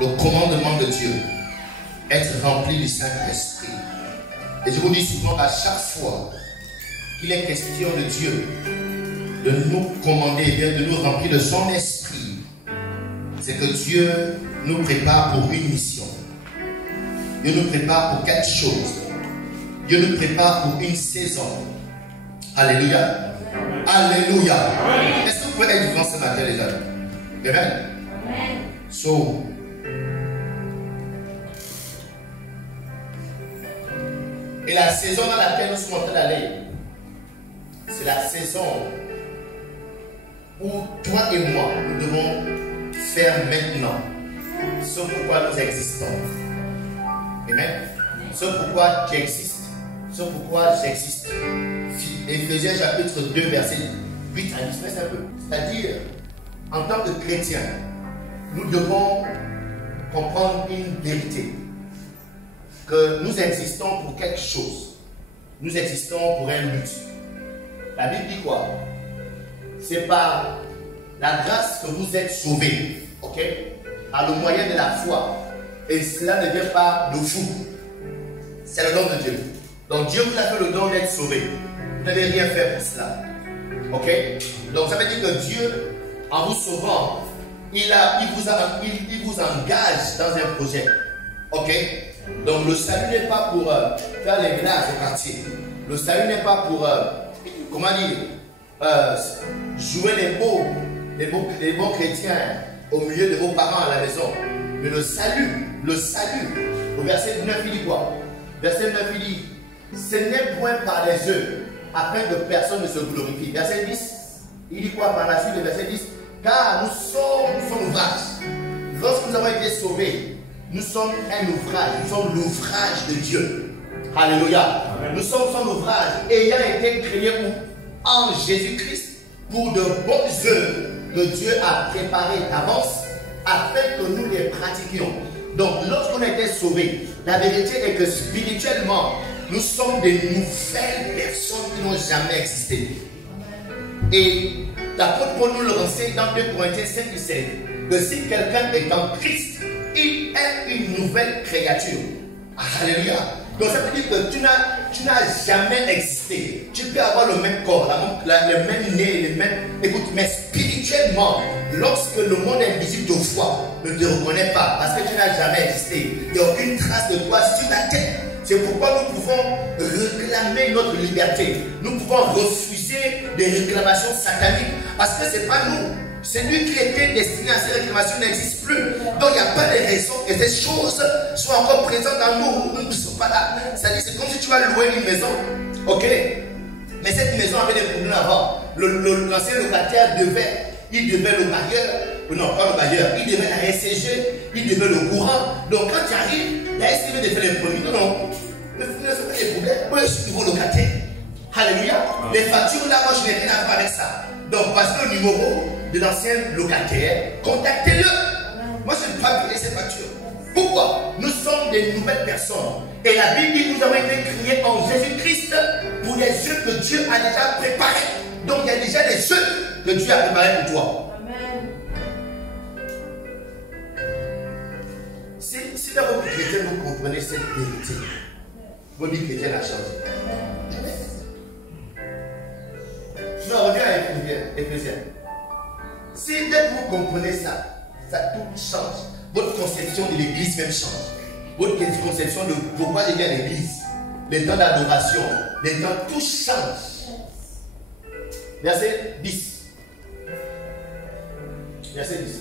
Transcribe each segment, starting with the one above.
le commandement de Dieu, être rempli du Saint-Esprit. Et je vous dis souvent qu'à chaque fois qu'il est question de Dieu, de nous commander, eh bien, de nous remplir de son esprit, c'est que Dieu nous prépare pour une mission. Dieu nous prépare pour quelque chose. Dieu nous prépare pour une saison. Alléluia. Alléluia. Est-ce que vous pouvez être vivant ce matin, les amis? Amen. So, et la saison dans laquelle nous sommes en train d'aller, c'est la saison où toi et moi, nous devons faire maintenant ce pourquoi nous existons. Amen. Ce pourquoi tu existes. Ce pourquoi j'existe. Éphésiens chapitre 2, verset 8 à 10. C'est-à-dire, en tant que chrétiens, nous devons comprendre une vérité. Que nous existons pour quelque chose. Nous existons pour un but. La Bible dit quoi? C'est par la grâce que vous êtes sauvés. Ok? Par le moyen de la foi. Et cela ne vient pas de vous. C'est le don de Dieu. Donc Dieu vous a fait le don d'être sauvé. Vous n'avez rien fait pour cela. Ok? Donc ça veut dire que Dieu, en vous sauvant, il vous engage dans un projet. Ok? Donc le salut n'est pas pour faire les ménages au quartier. Le salut n'est pas pour, comment dire, jouer les beaux chrétiens au milieu de vos parents à la maison. Mais le salut, au verset 9 il dit quoi? Verset 9 il dit, ce n'est point par les œuvres, afin que personne ne se glorifie. Verset 10, il dit quoi par la suite de verset 10? Car nous sommes son ouvrage. Lorsque nous avons été sauvés, nous sommes un ouvrage, nous sommes l'ouvrage de Dieu. Alléluia. Amen. Nous sommes son ouvrage, ayant été créés en Jésus-Christ pour de bonnes œuvres que Dieu a préparées d'avance afin que nous les pratiquions. Donc, lorsqu'on a été sauvés, la vérité est que spirituellement, nous sommes des nouvelles personnes qui n'ont jamais existé. Et l'apôtre Paul nous le renseigne dans 2 Corinthiens 5 et 7 que si quelqu'un est en Christ, il est une nouvelle créature. Alléluia. Donc ça veut dire que tu n'as jamais existé. Tu peux avoir le même corps, le même nez, le même... Écoute, mais spirituellement, lorsque le monde invisible te voit, ne te reconnaît pas parce que tu n'as jamais existé. Il n'y a aucune trace de toi sur la terre. C'est pourquoi nous pouvons réclamer notre liberté. Nous pouvons refuser des réclamations sataniques parce que ce n'est pas nous. C'est lui qui était destiné à ces réclamations n'existe plus. Donc il n'y a pas de raison que ces choses soient encore présentes dans nous. Nous ne sommes pas là. C'est-à-dire c'est comme si tu vas louer une maison. Ok. Mais cette maison avait des problèmes avant. L'ancien locataire devait le bailleur. Non, pas le bailleur. Il devait la SCG. Il devait le courant. Donc quand tu arrives, la SCG devait faire les produits. Non. Ne fais pas les problèmes. Moi je suis nouveau locataire. Alléluia. Les factures là, moi je n'ai rien à voir avec ça. Donc parce que le numéro de l'ancien locataire, contactez-le. Moi, je ne peux pas payer ces factures. Pourquoi? Nous sommes des nouvelles personnes. Et la Bible dit que nous avons été créés en Jésus-Christ pour les œuvres que Dieu a déjà préparées. Donc, il y a déjà des œuvres que Dieu a préparées pour toi. Amen. Si dans votre chrétien, vous comprenez cette vérité, votre vie chrétienne a changé. Je reviens à Éphésiens. Si dès que vous comprenez ça, tout change. Votre conception de l'église même change. Votre conception de pourquoi il y a l'église, les temps d'adoration, les temps, tout change. Verset 10. Verset 10.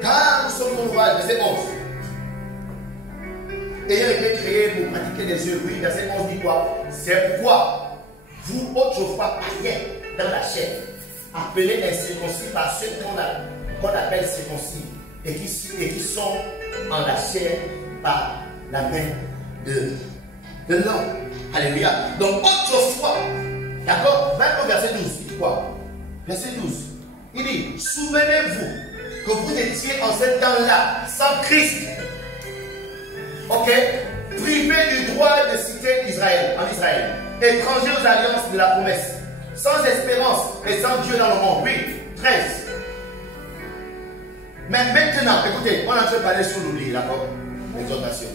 Car nous sommes son ouvrage, verset 11. Ayant été créés pour pratiquer les œuvres, oui, verset 11 dit quoi? C'est pourquoi vous autrefois païens dans la chair, appelés incirconcis par ceux qu'on appelle circoncis et qui sont en la chair par la main de l'homme. Alléluia. Donc autrefois, d'accord, même au verset 12, il dit quoi? Verset 12, il dit, souvenez-vous que vous étiez en ce temps-là sans Christ, ok, privé du droit de citer Israël, en Israël, étrangers aux alliances de la promesse, sans espérance et sans Dieu dans le monde. Oui, 13. Mais maintenant, écoutez, on est en train de parler sur l'oubli, d'accord? L'exhortation.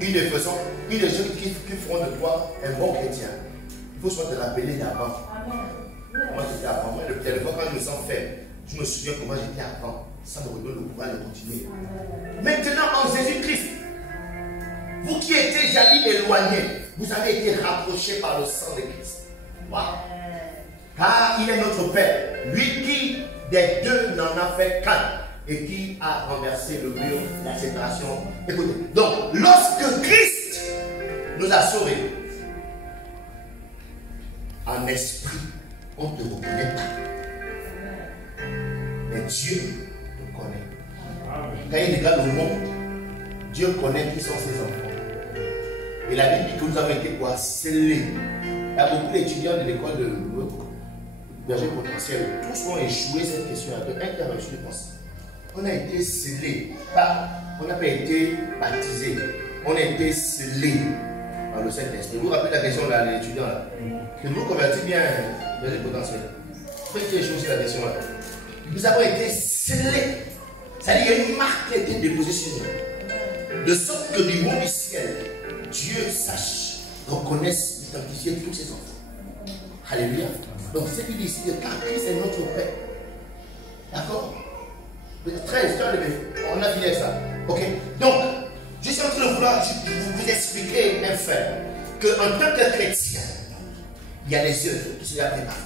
Une des choses qui feront de toi un bon chrétien, il faut soit te rappeler d'avant. Moi j'étais avant. Moi, des fois quand je me sens faible, je me souviens comment j'étais avant. Ça me redonne le pouvoir de continuer. Maintenant, en Jésus-Christ, vous qui étiez jadis éloignés, vous avez été rapprochés par le sang de Christ. Wow. Car il est notre Père, lui qui des deux n'en a fait qu'un et qui a renversé le mur de la séparation. Écoutez, donc lorsque Christ nous a sauvés, en esprit, on ne te reconnaît pas. Mais Dieu te connaît. Quand il regarde le monde, Dieu connaît qui sont ses enfants. Et la Bible dit que nous avons été quoi? Scellés. Il y a beaucoup d'étudiants de l'école de berger potentiel. Tous ont échoué cette question. Un qui a reçu, je pense. On a été scellés. On n'a pas été baptisés. On a été scellés par le Saint-Esprit. Vous vous rappelez la question de l'étudiant là? Que vous convertissez bien berger potentiel. Vous pouvez échouer sur la question là. Nous avons été scellés. C'est-à-dire qu'il y a une marque qui a été déposée sur nous. De sorte que du monde du ciel, Dieu sache, reconnaisse, identifier tous ses enfants. Alléluia. Donc ce qu'il dit ici, car Christ est notre Père. D'accord? Le 13, on a fini avec ça. Ok? Donc, je suis en train de vouloir vous expliquer un fait. Qu'en tant que chrétien, il y a des œuvres qui se préparent.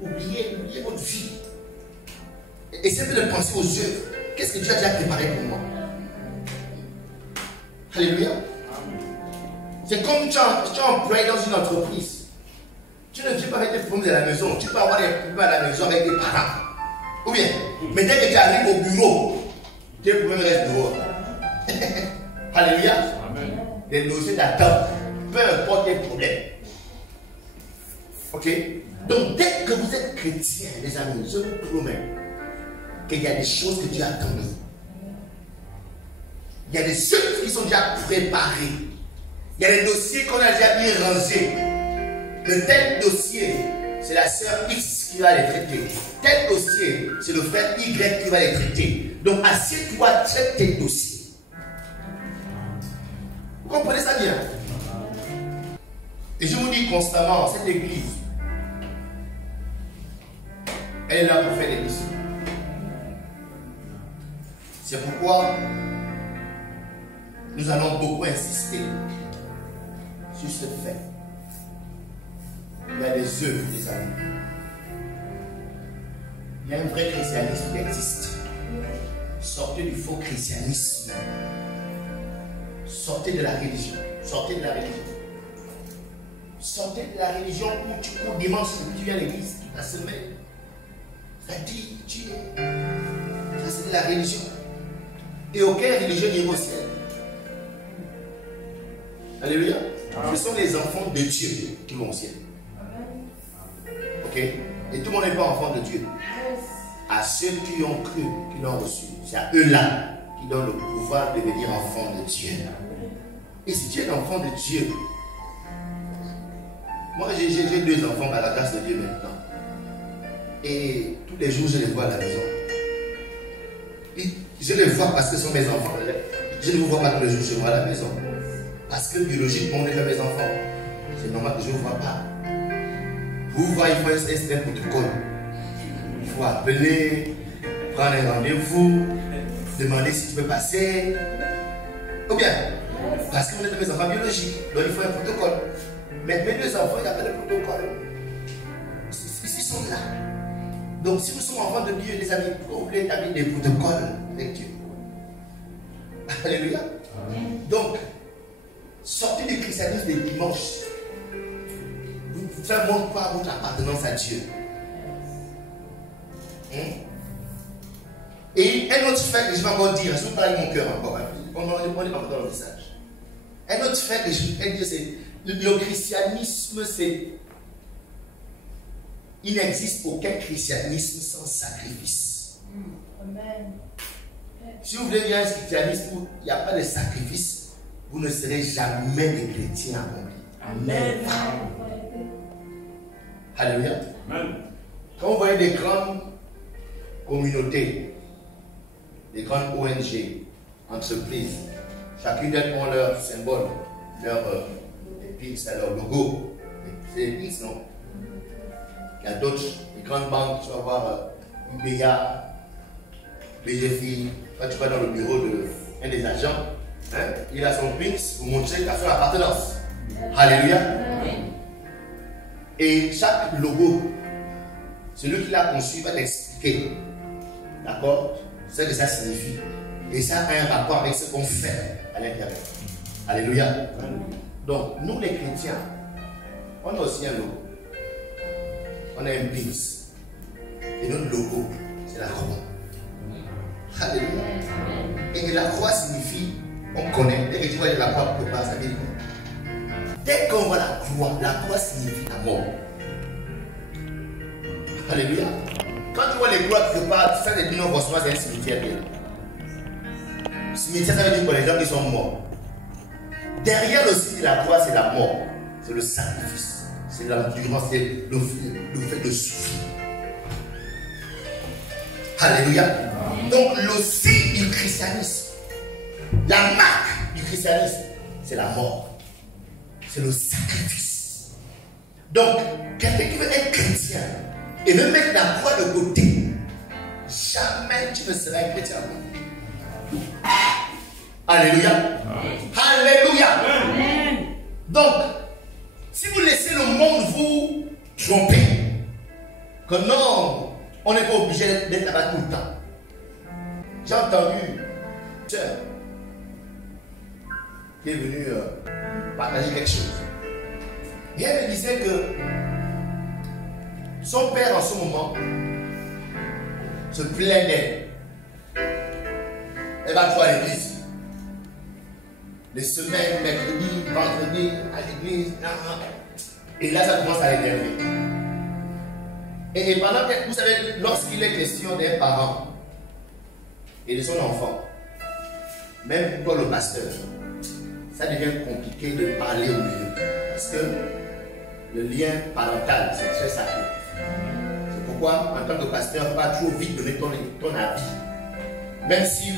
Oubliez votre vie. Essayez de penser aux œuvres. Qu'est-ce que Dieu a déjà préparé pour moi? Alléluia. C'est comme tu es employé dans une entreprise. Tu ne vis pas avec des problèmes à la maison. Tu peux avoir des problèmes à la maison avec des parents. Ou bien, mais dès que tu arrives au bureau, tes problèmes restent dehors. Alléluia. Amen. Les dossiers d'attente, peu importe les problèmes. Ok? Donc, dès que vous êtes chrétien, les amis, je vous promets qu'il y a des choses que Dieu attend de vous. Il y a des choses qui sont déjà préparées. Il y a des dossiers qu'on a déjà bien rangés. De tel dossier, c'est la sœur X qui va les traiter. Tel dossier, c'est le frère Y qui va les traiter. Donc, assieds-toi, traite tes dossiers. Vous comprenez ça bien? Et je vous dis constamment, cette église, elle est là pour faire des disciples. C'est pourquoi nous allons beaucoup insister sur ce fait. Il y a des œuvres, les amis. Il y a un vrai christianisme qui existe. Sortez du faux christianisme. Sortez de la religion. Sortez de la religion. Sortez de la religion où tu cours dimanche et tu viens à l'église toute la semaine. Ça dit, tu es. Ça c'est de la religion. Et aucune religion n'ira au ciel. Alléluia. Ce sont les enfants de Dieu qui vont au ciel. Ok? Et tout le monde n'est pas enfant de Dieu. À ceux qui ont cru, qui l'ont reçu, c'est à eux-là qui donnent le pouvoir de devenir enfant de Dieu. Et si tu es l'enfant de Dieu, moi j'ai 2 enfants par la grâce de Dieu maintenant. Et tous les jours je les vois à la maison. Et je les vois parce que ce sont mes enfants. Je ne vous vois pas tous les jours chez moi à la maison. Parce que biologiquement on est de mes enfants. C'est normal que je ne vous vois pas. Vous voyez, il faut un protocole. Il faut appeler, prendre un rendez-vous, demander si tu peux passer. Ou bien, parce que vous êtes mes enfants biologiques, donc il faut un protocole. Mais mes 2 enfants, il n'y a pas de protocole. Ils sont là. Donc si vous sommes enfants de Dieu, les amis, vous voulez établir des protocoles avec Dieu. Alléluia. Donc, sortez du christianisme des dimanches. Vous faites montre pas votre appartenance à Dieu. Et un autre fait que je vais encore dire, je vais parler de mon cœur encore. On n'est pas dans le message. Un autre fait que je vais dire, c'est le christianisme, c'est. Il n'existe aucun christianisme sans sacrifice. Amen. Si vous voulez bien un christianisme où il n'y a pas de sacrifice, vous ne serez jamais des chrétiens accomplis. Amen. Alléluia. Amen. Quand vous voyez des grandes communautés, les grandes ONG, entreprises, chacune d'elles ont leur symbole, leur pins, leur logo. C'est les pins, non? Il y a d'autres, les grandes banques, tu vas voir UBA, BGFI, quand tu vas dans le bureau d'un des agents, hein, il a son pins pour montrer qu'il a son appartenance. Alléluia. Et chaque logo, celui qui l'a conçu va t'expliquer, d'accord, ce que ça signifie. Et ça a un rapport avec ce qu'on fait à l'intérieur. Alléluia. Donc, nous les chrétiens, on a aussi un logo. On a un pins. Et notre logo, c'est la croix. Alléluia. Et la croix signifie, on connaît, dès que tu vois la croix quelque part, ça veut dire quoi? Dès qu'on voit la croix signifie la mort. Alléluia. Quand tu vois les croix quelque part, ça veut dire non, forcément c'est un cimetière. Cimetière, ça veut dire pour les gens qui sont morts. Derrière le signe de la croix, c'est la mort. C'est le sacrifice. C'est l'endurance, c'est le fait de souffrir. Alléluia. Donc le signe du christianisme, la marque du christianisme, c'est la mort. C'est le sacrifice. Donc, quelqu'un qui veut être chrétien et veut mettre la croix de côté, jamais tu ne seras un chrétien. Alléluia. Alléluia. Amen. Donc, si vous laissez le monde vous tromper, que non, on n'est pas obligé d'être là-bas tout le temps. J'ai entendu une sœur qui est venue partager quelque chose. Et elle me disait que son père en ce moment se plaignait. Elle va trop à l'église. Les semaines, mercredi, vendredi, à l'église. Et là, ça commence à l'énerver. Et pendant que, vous savez, lorsqu'il est question d'un parent et de son enfant, même pour le pasteur, ça devient compliqué de parler au milieu. Parce que le lien parental, c'est très sacré. C'est pourquoi, en tant que pasteur, il ne faut pas trop vite donner ton avis. Même si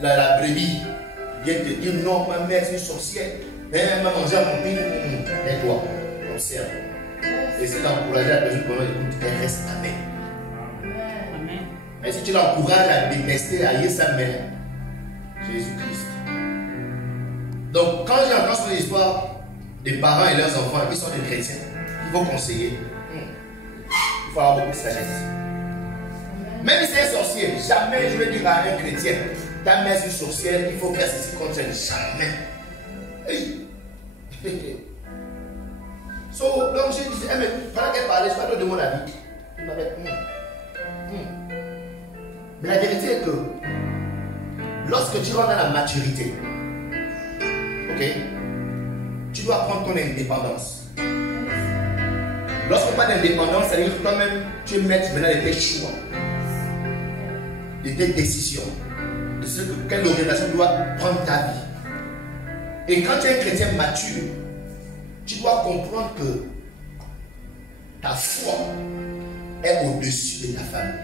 la brebis vient te dire non, ma mère c'est une sorcière, elle m'a mangé à mon pays, tais-toi, observe. Et c'est d'encourager la personne pendant l'écoute, elle reste amère. Mais si tu l'encourages à détester, à haïr sa mère, Jésus-Christ. Donc, quand j'entends sur l'histoire des parents et leurs enfants qui sont des chrétiens, il faut conseiller. Il faut avoir beaucoup de sagesse. Même si c'est un sorcier, jamais je vais dire à un chrétien, ta mère c'est une sorcière, il faut faire ceci contre elle. Jamais. Hey. Donc je disais, mais pendant qu'elle parlait, je ne vais pas te demander mon avis. Il m'avait Mais la vérité est que lorsque tu rentres dans la maturité, ok, tu dois prendre ton indépendance. Lorsqu'on parle d'indépendance, ça veut dire que toi-même, tu es maître maintenant de tes choix, de tes décisions, de ce que quelle orientation doit prendre ta vie. Et quand tu es un chrétien mature, tu dois comprendre que ta foi est au-dessus de ta famille.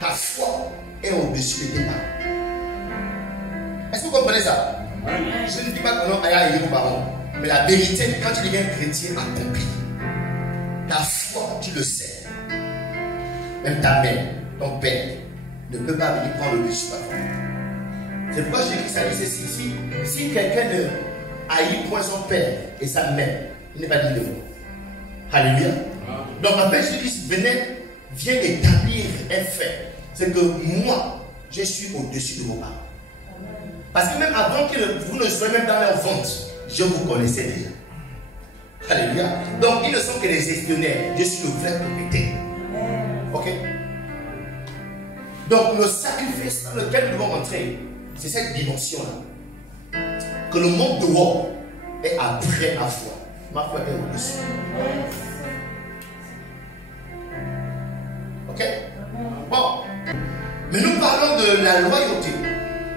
Ta foi est au-dessus de tes parents. Est-ce que vous comprenez ça? Je ne dis pas que non, aïe aïe vos parents. Mais la vérité, quand tu deviens chrétien accompli, ta foi, tu le sais. Même ta mère, ton père, ne peut pas venir prendre le dessus de ta foi. C'est pourquoi Jésus a dit si quelqu'un ne haït point son père et sa mère, il n'est pas digne de moi. Alléluia. Donc en fait, Jésus vient d'établir un fait. C'est que moi, je suis au-dessus de vos parents. Parce que même avant que vous ne soyez même dans leur ventre, je vous connaissais déjà. Alléluia. Donc ils ne sont que les gestionnaires. Je suis le vrai propriétaire. Ok. Donc le sacrifice dans lequel nous devons entrer, c'est cette dimension-là. Que le monde dehors est après ma foi. Ma foi est au-dessus. Ok. Bon. Mais nous parlons de la loyauté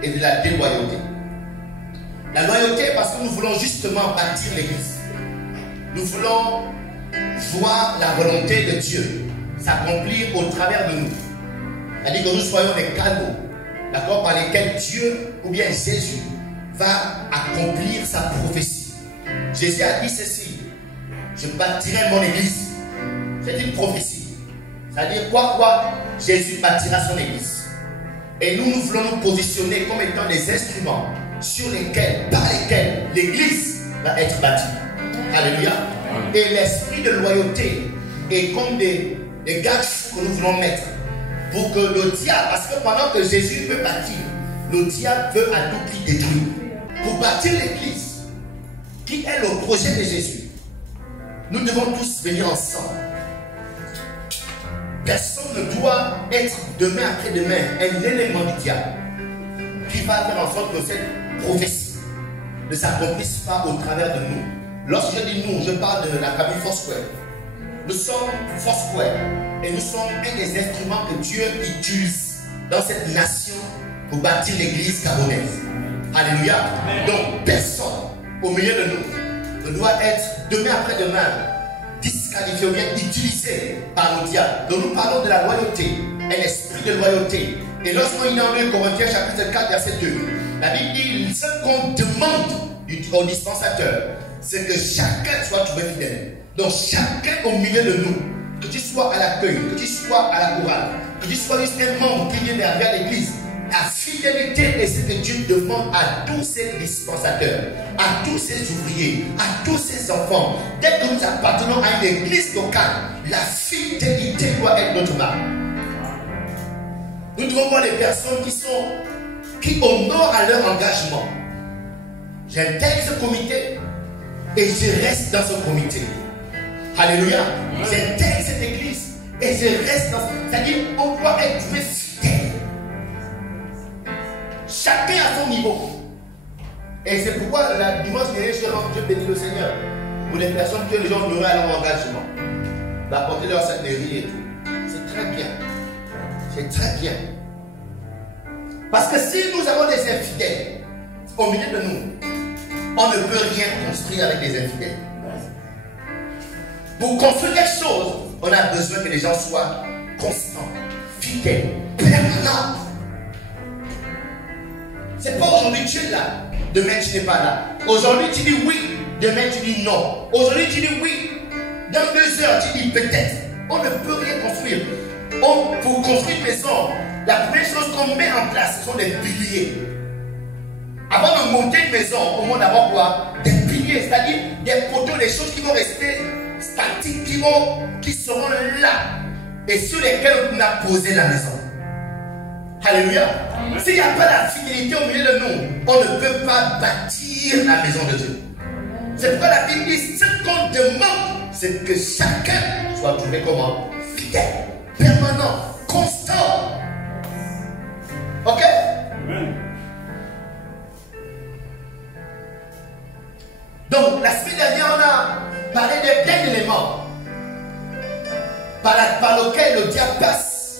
et de la déloyauté. La loyauté parce que nous voulons justement bâtir l'église. Nous voulons voir la volonté de Dieu s'accomplir au travers de nous. C'est-à-dire que nous soyons des canaux, d'accord, par lesquels Dieu ou bien Jésus va accomplir sa prophétie. Jésus a dit ceci: je bâtirai mon église. C'est une prophétie. C'est-à-dire quoi? Jésus bâtira son église. Et nous voulons nous positionner comme étant des instruments par lesquels l'église va être bâtie. Alléluia. Et l'esprit de loyauté est comme des garde-fous que nous voulons mettre pour que le diable, parce que pendant que Jésus veut bâtir, le diable veut à tout prix détruire. Pour bâtir l'église, qui est le projet de Jésus, nous devons tous venir ensemble. Personne ne doit être demain après-demain un élément du diable qui va faire en sorte que cette prophétie ne s'accomplisse pas au travers de nous. Lorsque je dis nous, je parle de la famille Foursquare. Nous sommes Foursquare et nous sommes un des instruments que Dieu utilise dans cette nation pour bâtir l'église gabonaise. Alléluia. Donc personne au milieu de nous ne doit être demain après-demain disqualifié ou bien utilisé par le diable. Donc nous parlons de la loyauté, un esprit de loyauté. Et lorsqu'on est dans 1 Corinthiens chapitre 4 verset 2, la Bible dit ce qu'on demande au dispensateur, c'est que chacun soit trouvé fidèle. Donc chacun au milieu de nous, que tu sois à l'accueil, que tu sois à la chorale, que tu sois juste un membre qui vient vers l'église, la fidélité est ce que Dieu demande à tous ses dispensateurs, à tous ses ouvriers, à tous ses enfants. Dès que nous appartenons à une église locale, la fidélité doit être notre marque. Nous devons voir les personnes qui honorent à leur engagement. J'intègre ce comité et je reste dans ce comité. Alléluia. J'intègre cette église et je reste dans ce... C'est-à-dire on doit être fidèle. Chacun à son niveau. Et c'est pourquoi la dimanche dernier, je bénis le Seigneur pour les personnes que les gens honoraient à leur engagement, d'apporter leur mairie et tout. C'est très bien. C'est très bien. Parce que si nous avons des infidèles au milieu de nous, on ne peut rien construire avec des infidèles. Pour construire quelque chose, on a besoin que les gens soient constants, fidèles, permanents. C'est pas aujourd'hui tu es là, demain tu n'es pas là. Aujourd'hui tu dis oui, demain tu dis non. Aujourd'hui tu dis oui, dans 2 heures tu dis peut-être. On ne peut rien construire. Pour construire une maison, la première chose qu'on met en place, ce sont des piliers. Avant de monter une maison, on doit avoir quoi? Des piliers, c'est-à-dire des poteaux, des choses qui vont rester statiques, qui seront là et sur lesquelles on a posé la maison. Alléluia. S'il n'y a pas la fidélité au milieu de nous, on ne peut pas bâtir la maison de Dieu. C'est pourquoi la Bible dit ce qu'on demande, c'est que chacun soit trouvé comment? Fidèle, permanent, constant. Ok? Amen. Donc, la semaine dernière, on a parlé d'un élément par lequel le diable passe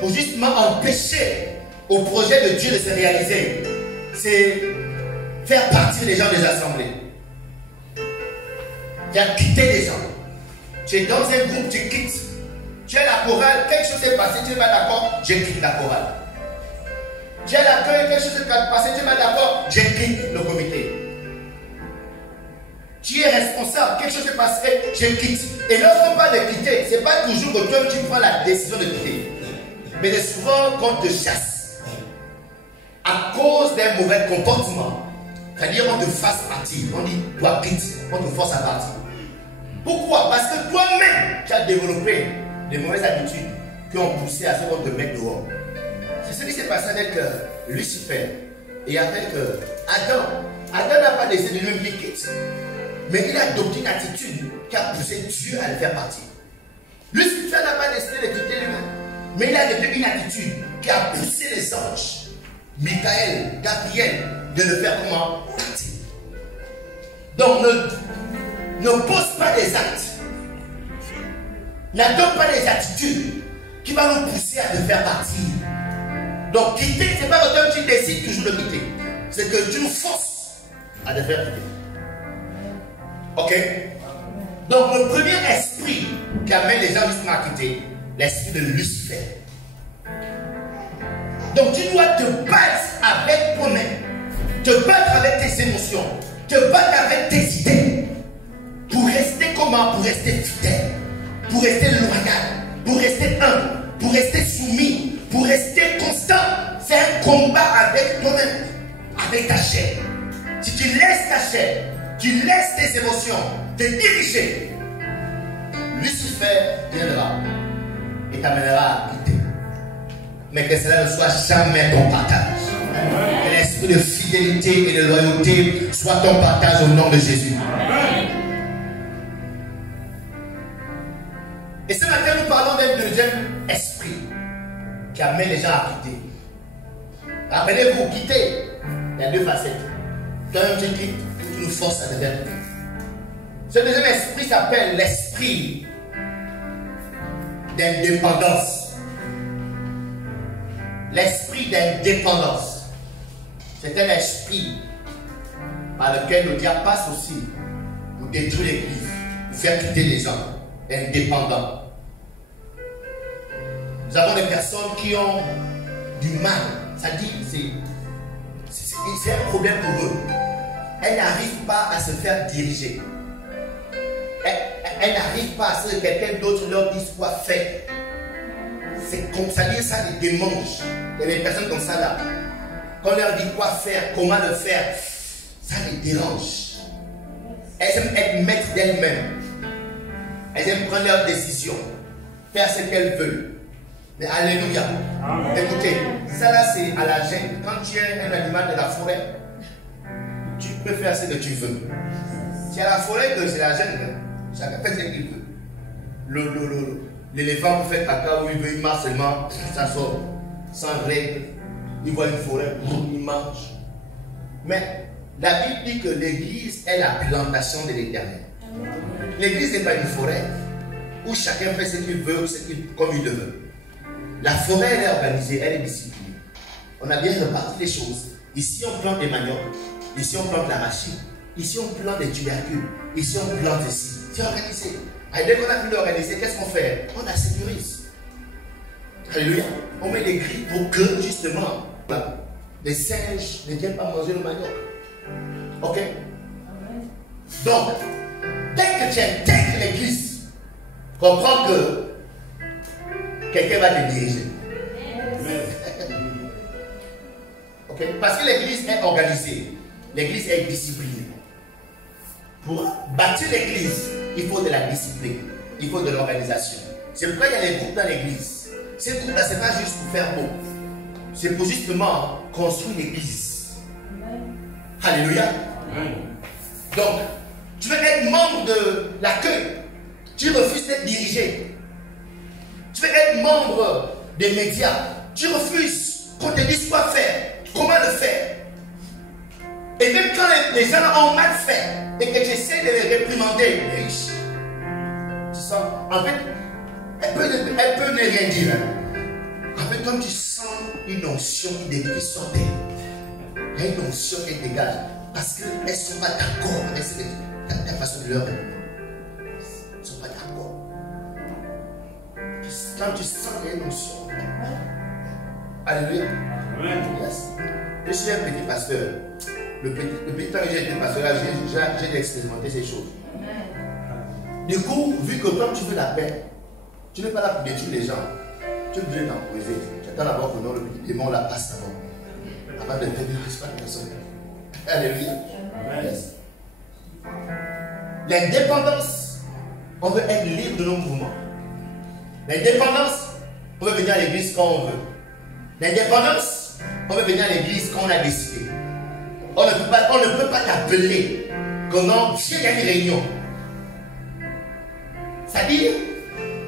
pour justement empêcher au projet de Dieu de se réaliser. C'est faire partir les gens des assemblées. Faire quitter les gens. Tu es dans un groupe, tu quittes. Tu es à la chorale, quelque chose s'est passé, tu n'es pas d'accord, je quitte la chorale. Tu es à l'accueil, quelque chose s'est passé, tu n'es pas d'accord, je quitte le comité. Tu es responsable, quelque chose s'est passé, je quitte. Et lorsqu'on parle de quitter, ce n'est pas toujours que toi tu prends la décision de quitter. Mais c'est souvent qu'on te chasse. À cause d'un mauvais comportement. C'est-à-dire on te fasse partir. On dit, toi quitte, on te force à partir. Pourquoi? Parce que toi-même, tu as développé des mauvaises habitudes qui ont poussé à ce qu'on te mette dehors. C'est ce qui s'est passé avec Lucifer et avec Adam. Adam n'a pas décidé de lui dire quitte. Mais il a adopté une attitude qui a poussé Dieu à le faire partir. Lucifer n'a pas décidé de quitter lui-même. Mais il a adopté une attitude qui a poussé les anges, Michael, Gabriel, de le faire comment? Partir. Donc ne pose pas des actes. N'adopte pas des attitudes qui vont nous pousser à te faire partir. Donc quitter, ce n'est pas que tu décides toujours de quitter. C'est que tu nous forces à te faire quitter. Ok? Donc le premier esprit qui amène les gens justement à quitter, l'esprit de Lucifer. Donc tu dois te battre avec toi-même, te battre avec tes émotions, te battre avec tes idées, pour rester comment? Pour rester fidèle, pour rester loyal, pour rester humble, pour rester soumis, pour rester constant. C'est un combat avec toi-même, avec ta chair. Si tu laisses ta chair, tu laisses tes émotions te diriger, Lucifer viendra et t'amènera à quitter. Mais que cela ne soit jamais ton partage. Que l'esprit de fidélité et de loyauté soit ton partage au nom de Jésus. Et ce matin, nous parlons d'un deuxième esprit qui amène les gens à quitter. Rappelez-vous, quitter, il y a deux facettes. Toi-même, tu quittes, tu nous forces à devenir. Ce deuxième esprit s'appelle l'esprit d'indépendance. L'esprit d'indépendance. C'est un esprit par lequel le diable passe aussi pour détruire l'église, pour faire quitter les gens indépendants. Nous avons des personnes qui ont du mal, ça dit, c'est un problème pour eux. Elles n'arrivent pas à se faire diriger. Elles n'arrivent pas à ce que quelqu'un d'autre leur dise quoi faire. C'est comme ça, ça les démange. Il y a des personnes comme ça là. Quand on leur dit quoi faire, comment le faire, ça les dérange. Elles aiment être maîtres d'elles-mêmes. Elles aiment prendre leurs décisions, faire ce qu'elles veulent. Mais alléluia. Amen. Écoutez, ça là c'est à la gêne. Quand tu es un animal de la forêt, tu peux faire ce que tu veux. C'est à la forêt que c'est la gêne. Chacun fait ce qu'il veut. L'éléphant peut faire caca où il veut, il marche seulement, ça sort. Sans règle. Il voit une forêt, il mange. Mais la Bible dit que l'église est la plantation de l'Éternel. L'église n'est pas une forêt où chacun fait ce qu'il veut, comme il le veut. La forêt, elle est organisée, elle est disciplinée. On a bien réparti les choses. Ici, on plante des maniocs. Ici, on plante la machine. Ici, on plante des tubercules. Ici, on plante ici. C'est organisé. Et dès qu'on a pu l'organiser, qu'est-ce qu'on fait? On la sécurise. Alléluia. On met des grilles pour que, justement, les singes ne viennent pas manger le manioc. Ok? Donc, dès que tu intègres l'église, comprends que quelqu'un va te diriger. Ok? Parce que l'église est organisée, l'église est disciplinée. Pour bâtir l'église, il faut de la discipline, il faut de l'organisation. C'est pourquoi il y a des groupes dans l'église. Ces groupes-là, ce n'est pas juste pour faire beau, c'est pour justement construire l'église. Alléluia. Donc, tu veux être membre de l'accueil, tu refuses d'être dirigé. Tu veux être membre des médias, tu refuses qu'on te dise quoi faire, comment le faire. Et même quand les gens ont mal fait et que tu essaies de les réprimander, tu sens, en fait, elle peut ne rien dire. En fait, quand tu sens une onction qui sort d'elle, il y a une onction qui dégage parce qu'elles ne sont pas d'accord avec ta façon de leur répondre. Elles ne sont pas d'accord. Quand tu sens qu'il y a une onction, alléluia. Yes. Je suis un petit pasteur. Le petit temps que j'ai été pasteur, j'ai expérimenté ces choses. Du coup, vu que comme tu veux la paix, tu n'es pas là pour détruire les gens. Tu veux t'imposer. Tu attends d'abord que le petit démon la passe d'abord. Avant de devenir pas de personne. Alléluia. Yes. L'indépendance, on veut être libre de nos mouvements. L'indépendance, on veut venir à l'église quand on veut. L'indépendance, on veut venir à l'église quand on a décidé. On ne peut pas t'appeler comment viens à une réunion. C'est-à-dire,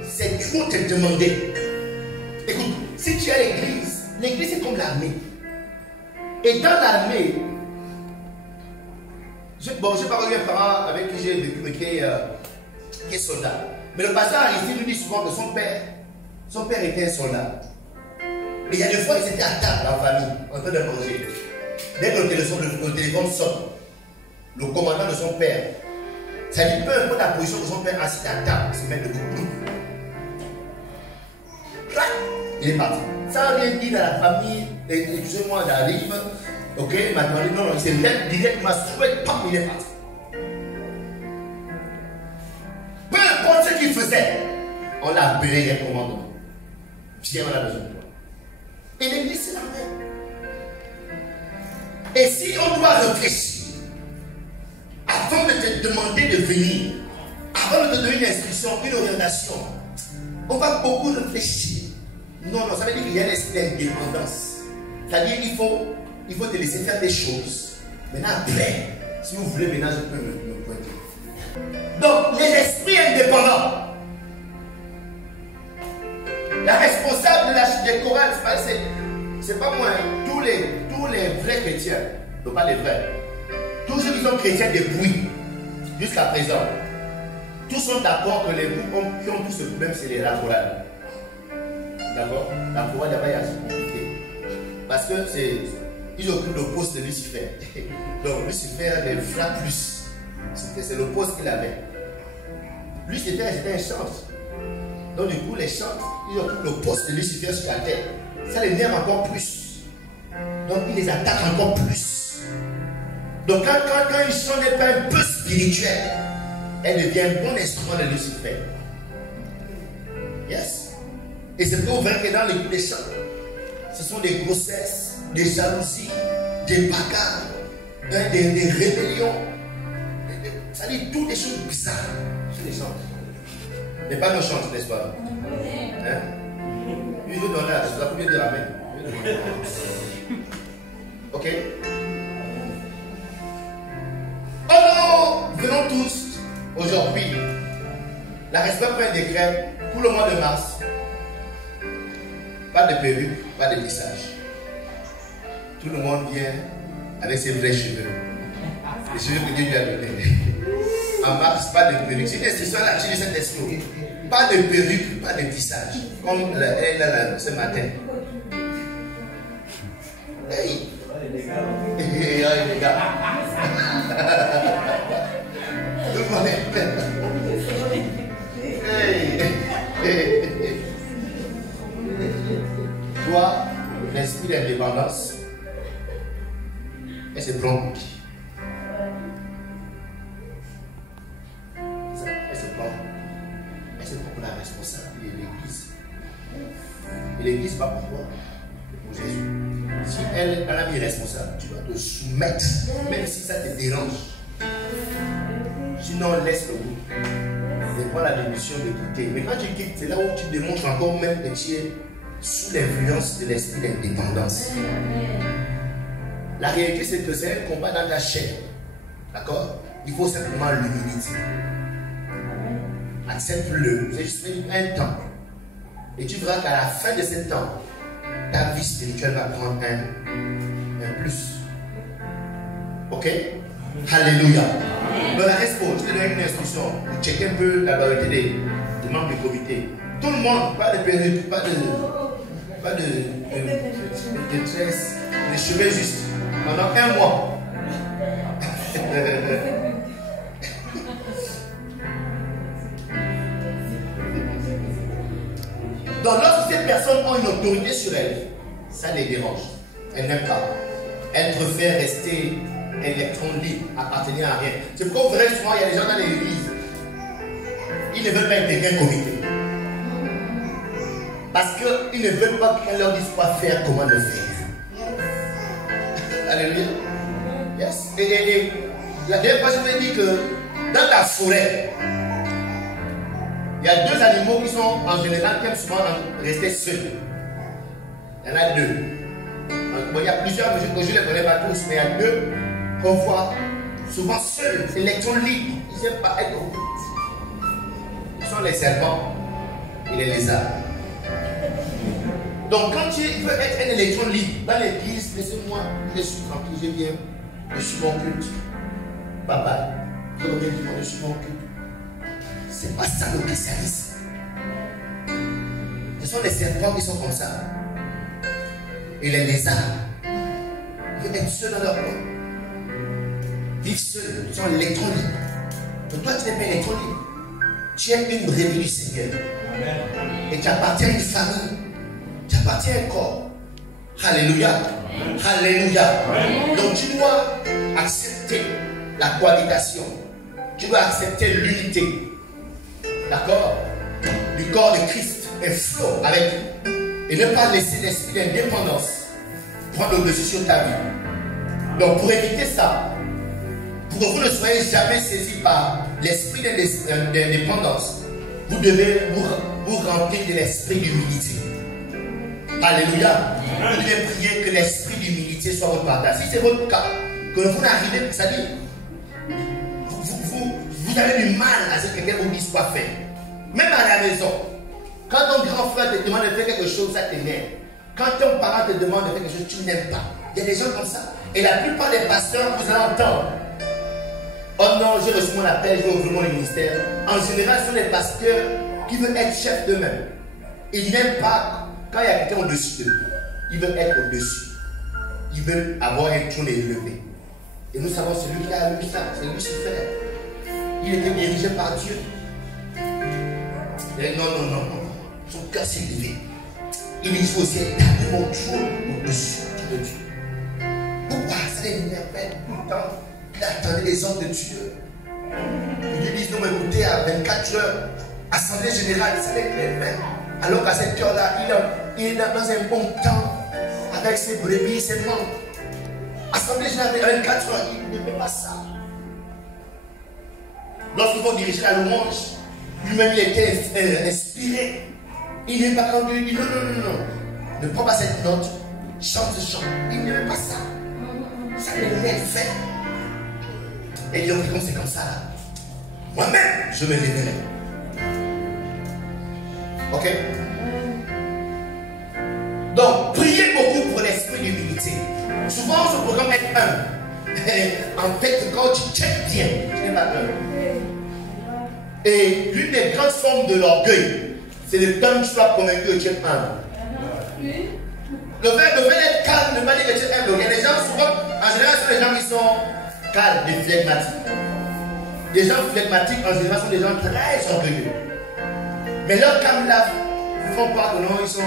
c'est trop te demander. Écoute, si tu es à l'église, l'église est comme l'armée. Et dans l'armée, j'ai parlé à un parent avec qui j'ai vécu, qui est soldat. Mais le pasteur Aristide nous dit souvent que son père était un soldat. Et il y a des fois, ils étaient à table en famille, en train de manger. Dès que le téléphone sonne, le commandant de son père, ça dit peu importe la position de son père assis à table, il se met debout. Il est parti. sans rien dire à la famille, excusez-moi, j'arrive, ok, maintenant, non, il s'est directement souhaité, pam, il est parti. Peu importe ce qu'il faisait, on l'a appelé un commandement. Viens, on a besoin de toi. Et l'église, c'est la même. Et si on doit réfléchir, avant de te demander de venir, avant de te donner une instruction, une orientation, on va beaucoup réfléchir. Non, ça veut dire qu'il y a un esprit d'indépendance. C'est-à-dire qu'il faut te laisser faire des choses. Maintenant, après, si vous voulez, maintenant, je peux me pointer. Donc, les esprits indépendants, la responsable des chorales, c'est pas moi, tous les vrais chrétiens, non pas les vrais, tous ceux qui sont chrétiens depuis, jusqu'à présent, tous sont d'accord que les groupes qui ont tous ce problème, c'est la chorale. D'accord? La chorale, il n'y a pas à compliqué. Parce que ils occupent le poste de Lucifer. Donc Lucifer les frappe plus. C'est le poste qu'il avait. Lui, c'était un chantre. Donc du coup, les chantres, ils occupent le poste de Lucifer sur la terre. Ça les énerve encore plus. Donc ils les attaquent encore plus. Donc quand une chante n'est pas un peu spirituelle, elle devient un bon instrument de Lucifer. Yes. Et c'est pour vous que dans les coups des chants, ce sont des grossesses, des jalousies, des bagarres, des rébellions. Ça dit toutes des choses bizarres. C'est des chants. Mais pas nos chants, n'est-ce pas? Hein? Je veux donner la chose. Vous pouvez dire amen. Ok? Alors, venons tous aujourd'hui. La respect prend un décret pour le mois de mars. Pas de perruque, pas de lissage. Tout le monde vient avec ses vrais cheveux. Les cheveux que Dieu lui a donnés. En mars, pas de perruque. C'est une instruction là, j'ai dit cette instruction. Pas de perruque, pas de lissage. Comme elle a ce matin. Hey! Hey, les gars. Tout le monde est. Hey! Toi, l'esprit d'indépendance, elle se prend pour qui? Elle se prend pour la responsable de l'église. Et l'église, pas pour toi, pour Jésus. Si elle a mis responsable, tu dois te soumettre, même si ça te dérange. Sinon, laisse le groupe. C'est pas la démission d'écouter. Mais quand tu quittes, c'est là où tu démontres encore même que tu es sous l'influence de l'esprit d'indépendance. La réalité, c'est que c'est un combat dans ta chair. D'accord? Il faut simplement l'humilité. Accepte-le. C'est juste un temps. Et tu verras qu'à la fin de ce temps, ta vie spirituelle va prendre un plus. Ok? Alléluia. Dans la response, je te donne une instruction pour checker un peu la variété des membres du comité. Tout le monde, pas de perruque, pas de tresse, les cheveux juste. Pendant un mois. Donc lorsque ces personnes ont une autorité sur elles, ça les dérange. Elles n'aiment pas. Elles préfèrent rester électrons libres, appartenir à rien. C'est pourquoi vous verrez souvent, il y a des gens dans l'église, ils ne veulent pas intégrer un comité. Parce qu'ils ne veulent pas qu'on leur dise quoi faire, comment le faire. Alléluia. Yes. Et la dernière fois, je vous ai dit que dans la forêt, il y a deux animaux qui sont en général qui aiment souvent rester seuls. Il y en a deux. Bon, il y a plusieurs, mais je ne les connais pas tous, mais il y a deux qu'on voit souvent seuls. C'est l'électron libre. Ils n'aiment pas être au bout. Ce sont les serpents et les lézards. Donc quand tu veux être un électron libre dans l'église, laissez-moi, je suis tranquille, je viens, je suis mon culte. Bye bye. Je reviens du monde, je suis mon culte. C'est pas ça le christianisme. Ce sont les serpents qui sont comme ça. Et les lézards. Ils veulent être seuls dans leur coin. Vivre seuls, ils sont électrons libres. Mais toi, tu n'es pas électron libre. Tu es une brebis du Seigneur. Amen. Et tu appartiens à une famille. Tu appartiens à un corps. Alléluia. Alléluia. Donc tu dois accepter la cohabitation. Tu dois accepter l'unité. D'accord? Du corps de Christ. Un flot avec lui. Et ne pas laisser l'esprit d'indépendance prendre le dessus sur ta vie. Donc pour éviter ça, pour que vous ne soyez jamais saisi par l'esprit d'indépendance, vous devez vous remplir de l'esprit d'humilité. Alléluia. Vous devez prier que l'esprit d'humilité soit votre partage. Si c'est votre cas, que vous n'arrivez, c'est-à-dire, vous avez du mal à ce que quelqu'un vous dise quoi faire. Même à la maison, quand ton grand frère te demande de faire quelque chose, ça t'énerve. Quand ton parent te demande de faire quelque chose, tu n'aimes pas. Il y a des gens comme ça. Et la plupart des pasteurs, vous allez entendre: oh non, j'ai reçu mon appel, j'ai ouvert mon ministère. En général, ce sont les pasteurs qui veulent être chefs d'eux-mêmes. Ils n'aiment pas quand il y a quelqu'un au-dessus d'eux. Ils veulent être au-dessus. Ils veulent avoir un trône élevé. Et nous savons celui qui a eu ça, c'est Lucifer. Il était dirigé par Dieu. Et non. Son cœur s'est levé. Il dit: il faut aussi établir mon trône au-dessus de Dieu. Pourquoi ça l'énervait tout le temps? Il attendait les hommes de Dieu. Il lui dit: non, mais écoutez, à 24 heures, assemblée générale, ça l'énervait. Alors qu'à cette heure-là, il est dans un bon temps avec ses brebis, ses membres. Assemblée générale, à 24 heures, il ne fait pas ça. Lorsqu'ils vont diriger la louange, lui-même il était inspiré. Il n'est pas quand il dit: non. Ne prends pas cette note, chante ce chant. Il n'aimait pas ça. Ça l'énervait. Et il dit: c'est comme ça. Moi-même, je me révélerai. Ok? Donc, priez beaucoup pour l'esprit d'humilité. Souvent, ce programme est un. En fait, quand tu checkes bien, tu n'es pas un. Et l'une des grandes formes de l'orgueil, c'est le temps que tu sois convaincu que tu es humble. Le fait d'être calme ne veut pas dire que tu es humble. Il y a des gens, souvent, en général, ce sont les gens qui sont calmes et flegmatiques. Les gens flegmatiques, en général, sont des gens très orgueilleux. Mais leur calme là, ils ne font pas que non, ils sont.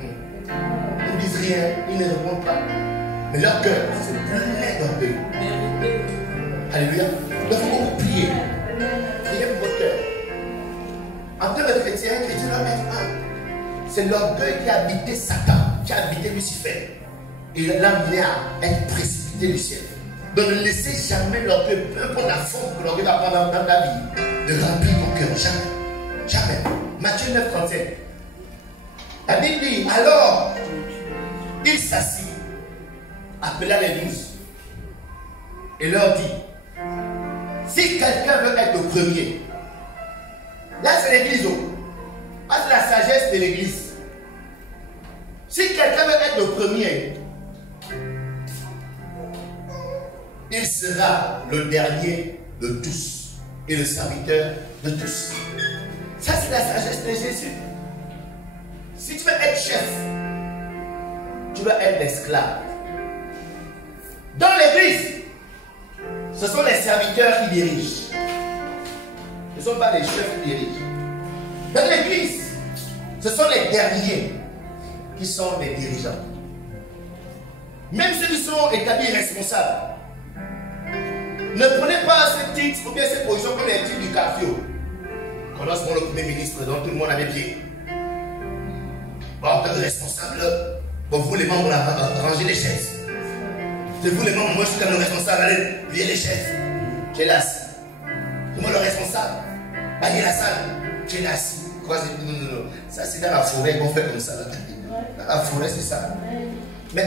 Ils ne disent rien, ils ne répondent pas. Mais leur cœur, c'est plein d'orgueil. Alléluia. Donc, il faut beaucoup prier. Priez pour votre cœur. En tant que chrétien doit être humble. C'est l'orgueil qui a habité Satan, qui a habité Lucifer. Et l'a amené à être précipité du ciel. Donc ne laissez jamais l'orgueil, peu importe la forme que l'orgueil va prendre dans ta vie, de remplir ton cœur. Jamais. Jamais. Matthieu 9, 37. La Bible dit: alors, il s'assit, appela les 12, et leur dit: si quelqu'un veut être le premier, là c'est l'église, là c'est la sagesse de l'église. Si quelqu'un veut être le premier, il sera le dernier de tous et le serviteur de tous. Ça c'est la sagesse de Jésus. Si tu veux être chef, tu dois être l'esclave. Dans l'église, ce sont les serviteurs qui dirigent. Ce ne sont pas les chefs qui dirigent. Dans l'église, ce sont les derniers qui sont les dirigeants. Même ceux qui sont établis responsables. Ne prenez pas ce titre ou bien cette position comme les titres du Carpio. Quand lorsqu'on le premier ministre, dont tout le monde avait pied. Bon, en tant que responsable, bon, vous les membres, rangez les chaises. C'est vous les membres, moi je suis comme le responsable, allez, pliez les chaises. Tu es là assis. C'est moi le responsable. Baillez la salle. Tu es là assis. Non. Ça c'est dans la forêt qu'on fait comme ça. Là. Dans la forêt, c'est ça. Mais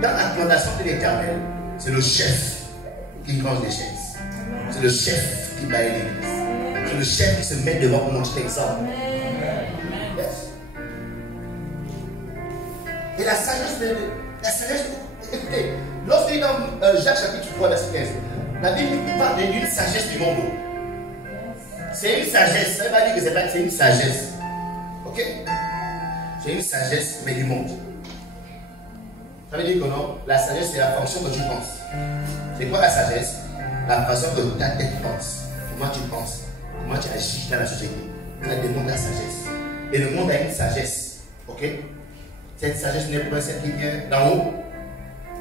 dans la plantation de l'Éternel, c'est le chef qui range les chaises. C'est le chef qui baille l'église. C'est le chef qui se met devant pour montrer l'exemple. Yes. Et la sagesse, écoutez, lorsqu'il est dans Jacques chapitre 3, verset 15, la Bible parle d'une sagesse du monde. C'est une sagesse, ça ne veut pas dire que c'est une sagesse. Ok? C'est une sagesse, mais du monde. Ça veut dire que non, la sagesse c'est la fonction que tu penses. C'est quoi la sagesse? La façon que ta tête pense. Comment tu penses? Comment tu agis dans la société? Ça demande la sagesse. Et le monde a une sagesse. Ok? Cette sagesse n'est pas celle qui vient d'en haut,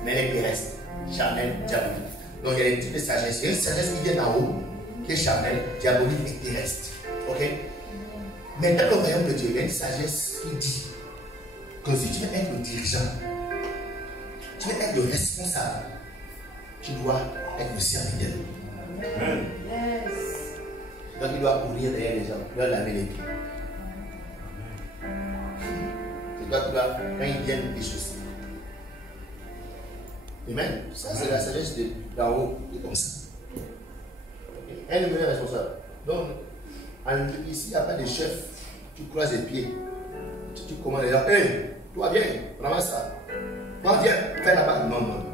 mais elle est terrestre, charnelle, diabolique. Donc il y a des types de sagesse. Il y a une sagesse qui vient d'en haut, qui est charnelle, diabolique et terrestre. Ok? Mais dans le royaume de Dieu, il y a une sagesse qui dit que si tu veux être le dirigeant, tu veux être le responsable, tu dois être le serviteur. Amen. Donc il doit courir derrière les gens, il doit laver les pieds. Quand ils viennent des choses. Amen. Ça, c'est la sagesse d'en haut, qui est comme ça. Un est responsable. Donc, ici, il n'y a pas de chef. Tu croises les pieds. Tu commandes les gens. Hé, toi, viens, ramasse ça. Toi, viens, fais là-bas. Non, non.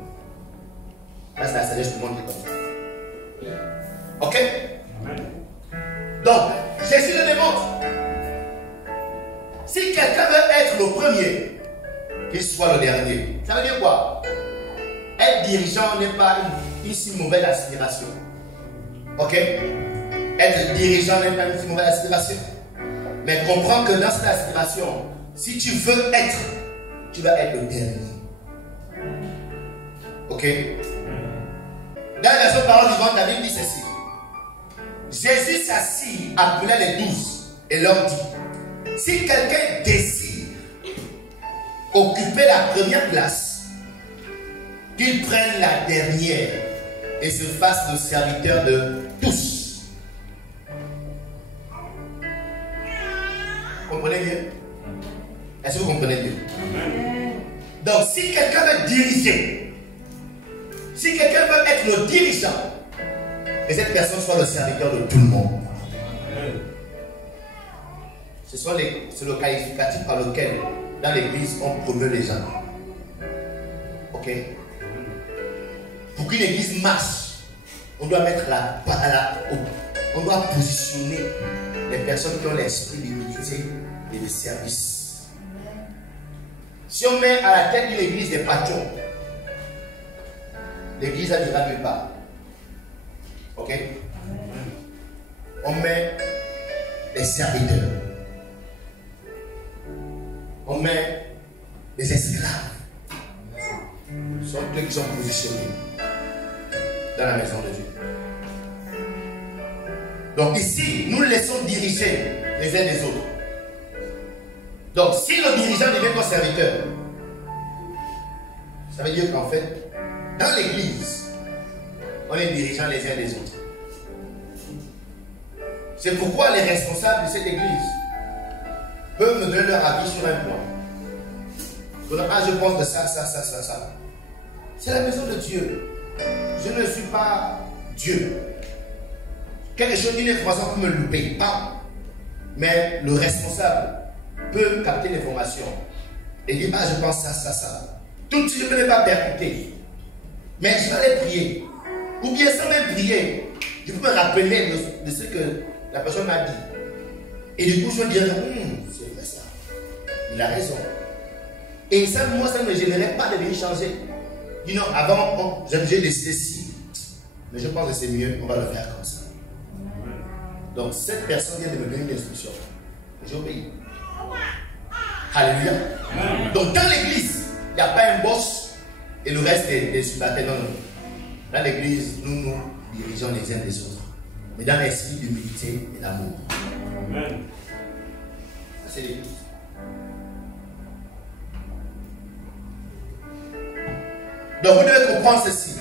Là, c'est la sagesse du monde qui est comme ça. Ok? Amen. Donc, Jésus le démontre. Si quelqu'un veut être le premier, qu'il soit le dernier. Ça veut dire quoi? Être dirigeant n'est pas une si mauvaise aspiration. Ok? Être dirigeant n'est pas une si mauvaise aspiration. Mais comprends que dans cette aspiration, si tu veux être, tu vas être le dernier. Ok? Dans la version parole vivante, la Bible dit ceci. Jésus s'assit, appela les 12 et leur dit: si quelqu'un désire occuper la première place, qu'il prenne la dernière et se fasse le serviteur de tous. Vous comprenez bien? Est-ce que vous comprenez bien? Donc, si quelqu'un veut diriger, si quelqu'un veut être le dirigeant, et cette personne soit le serviteur de tout le monde. C'est le qualificatif par lequel, dans l'église, on promeut les gens. Ok? Pour qu'une église marche, on doit mettre on doit positionner les personnes qui ont l'esprit d'humilité et de service. Si on met à la tête d'une église des patrons, l'église n'ira nulle part. Ok? On met des serviteurs. On met des esclaves. Ce sont ceux qui sont positionnés dans la maison de Dieu. Donc ici, nous laissons diriger les uns les autres. Donc si le dirigeant devient ton serviteur, ça veut dire qu'en fait, dans l'église, on est dirigeant les uns les autres. C'est pourquoi les responsables de cette église peuvent me donner leur avis sur un point. Ah, je pense de ça. C'est la maison de Dieu. Je ne suis pas Dieu. Quelque chose d'une information peut me louper. Pas. Mais le responsable peut capter l'information et dire: ah, je pense ça. Tout de suite, je ne vais pas percuter. Mais je vais aller prier. Ou bien sans même prier, je peux me rappeler de ce que la personne m'a dit. Et du coup, je vais dire: c'est vrai ça. Il a raison. Et ça, moi, ça ne me gênerait pas de venir changer. Dis non, avant, j'ai décidé si. Mais je pense que c'est mieux, on va le faire comme ça. Donc, cette personne vient de me donner une instruction. J'obéis. Alléluia. Donc, dans l'église, il n'y a pas un boss et le reste est subalterne. Non. Dans l'église, nous dirigeons les uns les autres. Mais dans l'esprit d'humilité et d'amour. Ça, c'est l'église. Donc vous devez comprendre ceci.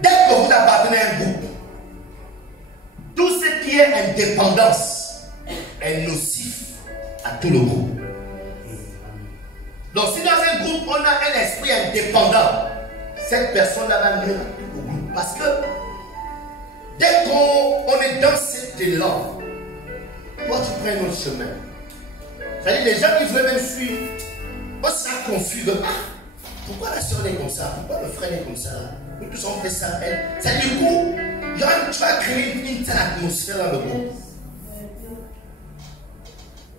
Dès que vous appartenez à un groupe, tout ce qui est indépendance est nocif à tout le groupe. Donc si dans un groupe on a un esprit indépendant, cette personne-là va nuire au groupe. Parce que dès qu'on est dans cet élan, toi tu prends un autre chemin. C'est-à-dire les gens qui veulent même suivre, on sera confus de pourquoi la soeur est comme ça? Pourquoi le frère est comme ça? Nous tous on fait ça. Ça du coup, tu vas créer une telle atmosphère dans le groupe.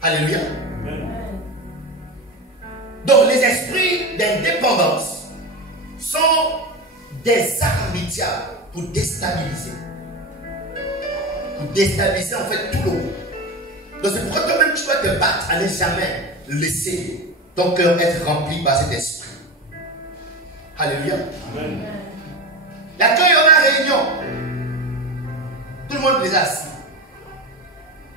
Alléluia. Donc les esprits d'indépendance sont des armes militaires pour déstabiliser. Pour déstabiliser en fait tout le groupe. Donc c'est pourquoi toi-même tu dois te battre à ne jamais laisser ton cœur être rempli par cet esprit. Alléluia. Amen. L'accueil en la réunion. Tout le monde est assis.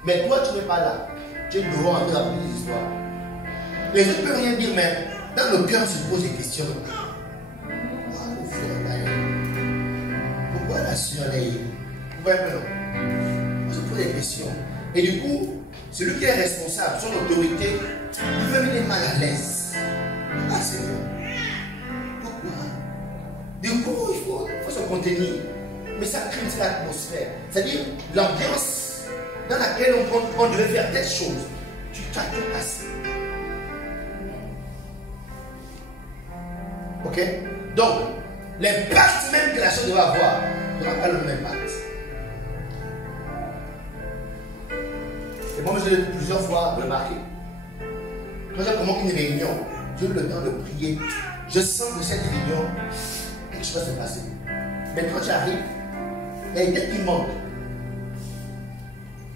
Mais toi tu n'es pas là. Tu es devant en train d'apprendre des histoires. Les autres ne peuvent rien dire, mais dans le cœur se pose des questions. Pourquoi la soeur est... Pourquoi non? On se pose des questions. Et du coup, celui qui est responsable, son autorité, il veut venir mal à l'aise. Ah Seigneur. Pourquoi? Du coup, il faut se contenir. Mais ça crée l'atmosphère. C'est-à-dire l'ambiance dans laquelle on devait faire telle chose. Tu t'as tout passé. Ok? Donc, l'impact même que la chose doit avoir n'aura pas le même impact. Et moi, je l'ai plusieurs fois remarqué. Quand j'ai commencé une réunion, j'ai eu le temps de prier. Je sens que cette réunion, quelque chose va se passer. Mais quand j'arrive, il y a une tête qui manque.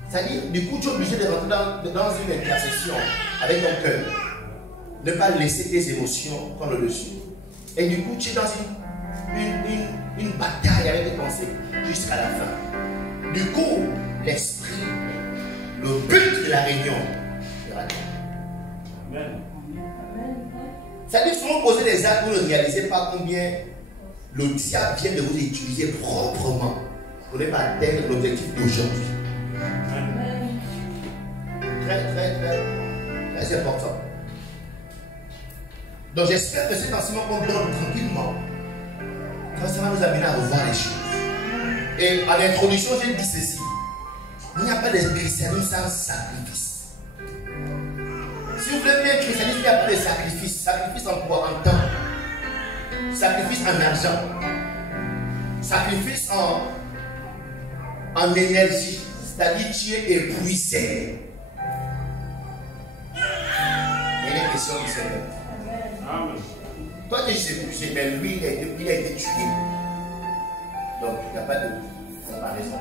C'est-à-dire, du coup, tu es obligé de rentrer dans une intercession avec ton cœur. Ne pas laisser tes émotions prendre le dessus. Et du coup, tu es dans une bataille avec tes pensées jusqu'à la fin. Du coup, l'esprit, le but de la réunion sera là. Amen. Ça dit souvent poser des actes, vous ne réalisez pas combien le diable vient de vous utiliser proprement pour ne pas atteindre l'objectif d'aujourd'hui. Très important. Donc j'espère que cet enseignement qu'on donne tranquillement, ça va nous amener à revoir les choses. Et à l'introduction, j'ai dit ceci. Il n'y a pas de christianisme sans sacrifice. Si vous voulez bien christianisme, il n'y a pas de sacrifice. Sacrifice en quoi? En temps. Sacrifice en argent. Sacrifice en énergie. C'est-à-dire tu es épuisé. Il y a une question du Seigneur. Amen. Toi tu es épuisé, mais lui il a été tué. Donc il n'y a pas de comparaison.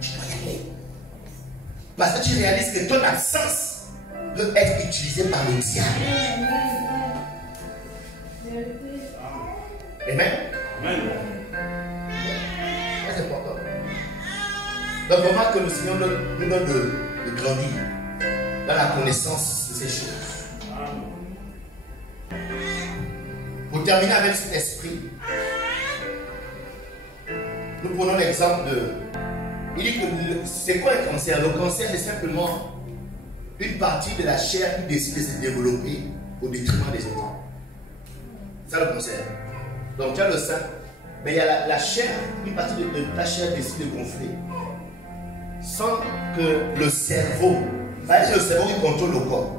Tu dois y aller. Parce que tu réalises que ton absence peut être utilisée par le diable. Amen. Amen. C'est important. Donc vraiment que le Seigneur nous donne de grandir dans la connaissance de ces choses. Pour terminer avec cet esprit, nous prenons l'exemple de... Il dit que c'est quoi le cancer? Le cancer, c'est simplement une partie de la chair qui décide de se développer au détriment des autres. C'est ça le cancer. Donc tu as le sein, mais il y a la chair, une partie de ta chair décide de gonfler. Sans que le cerveau, c'est le cerveau qui contrôle le corps,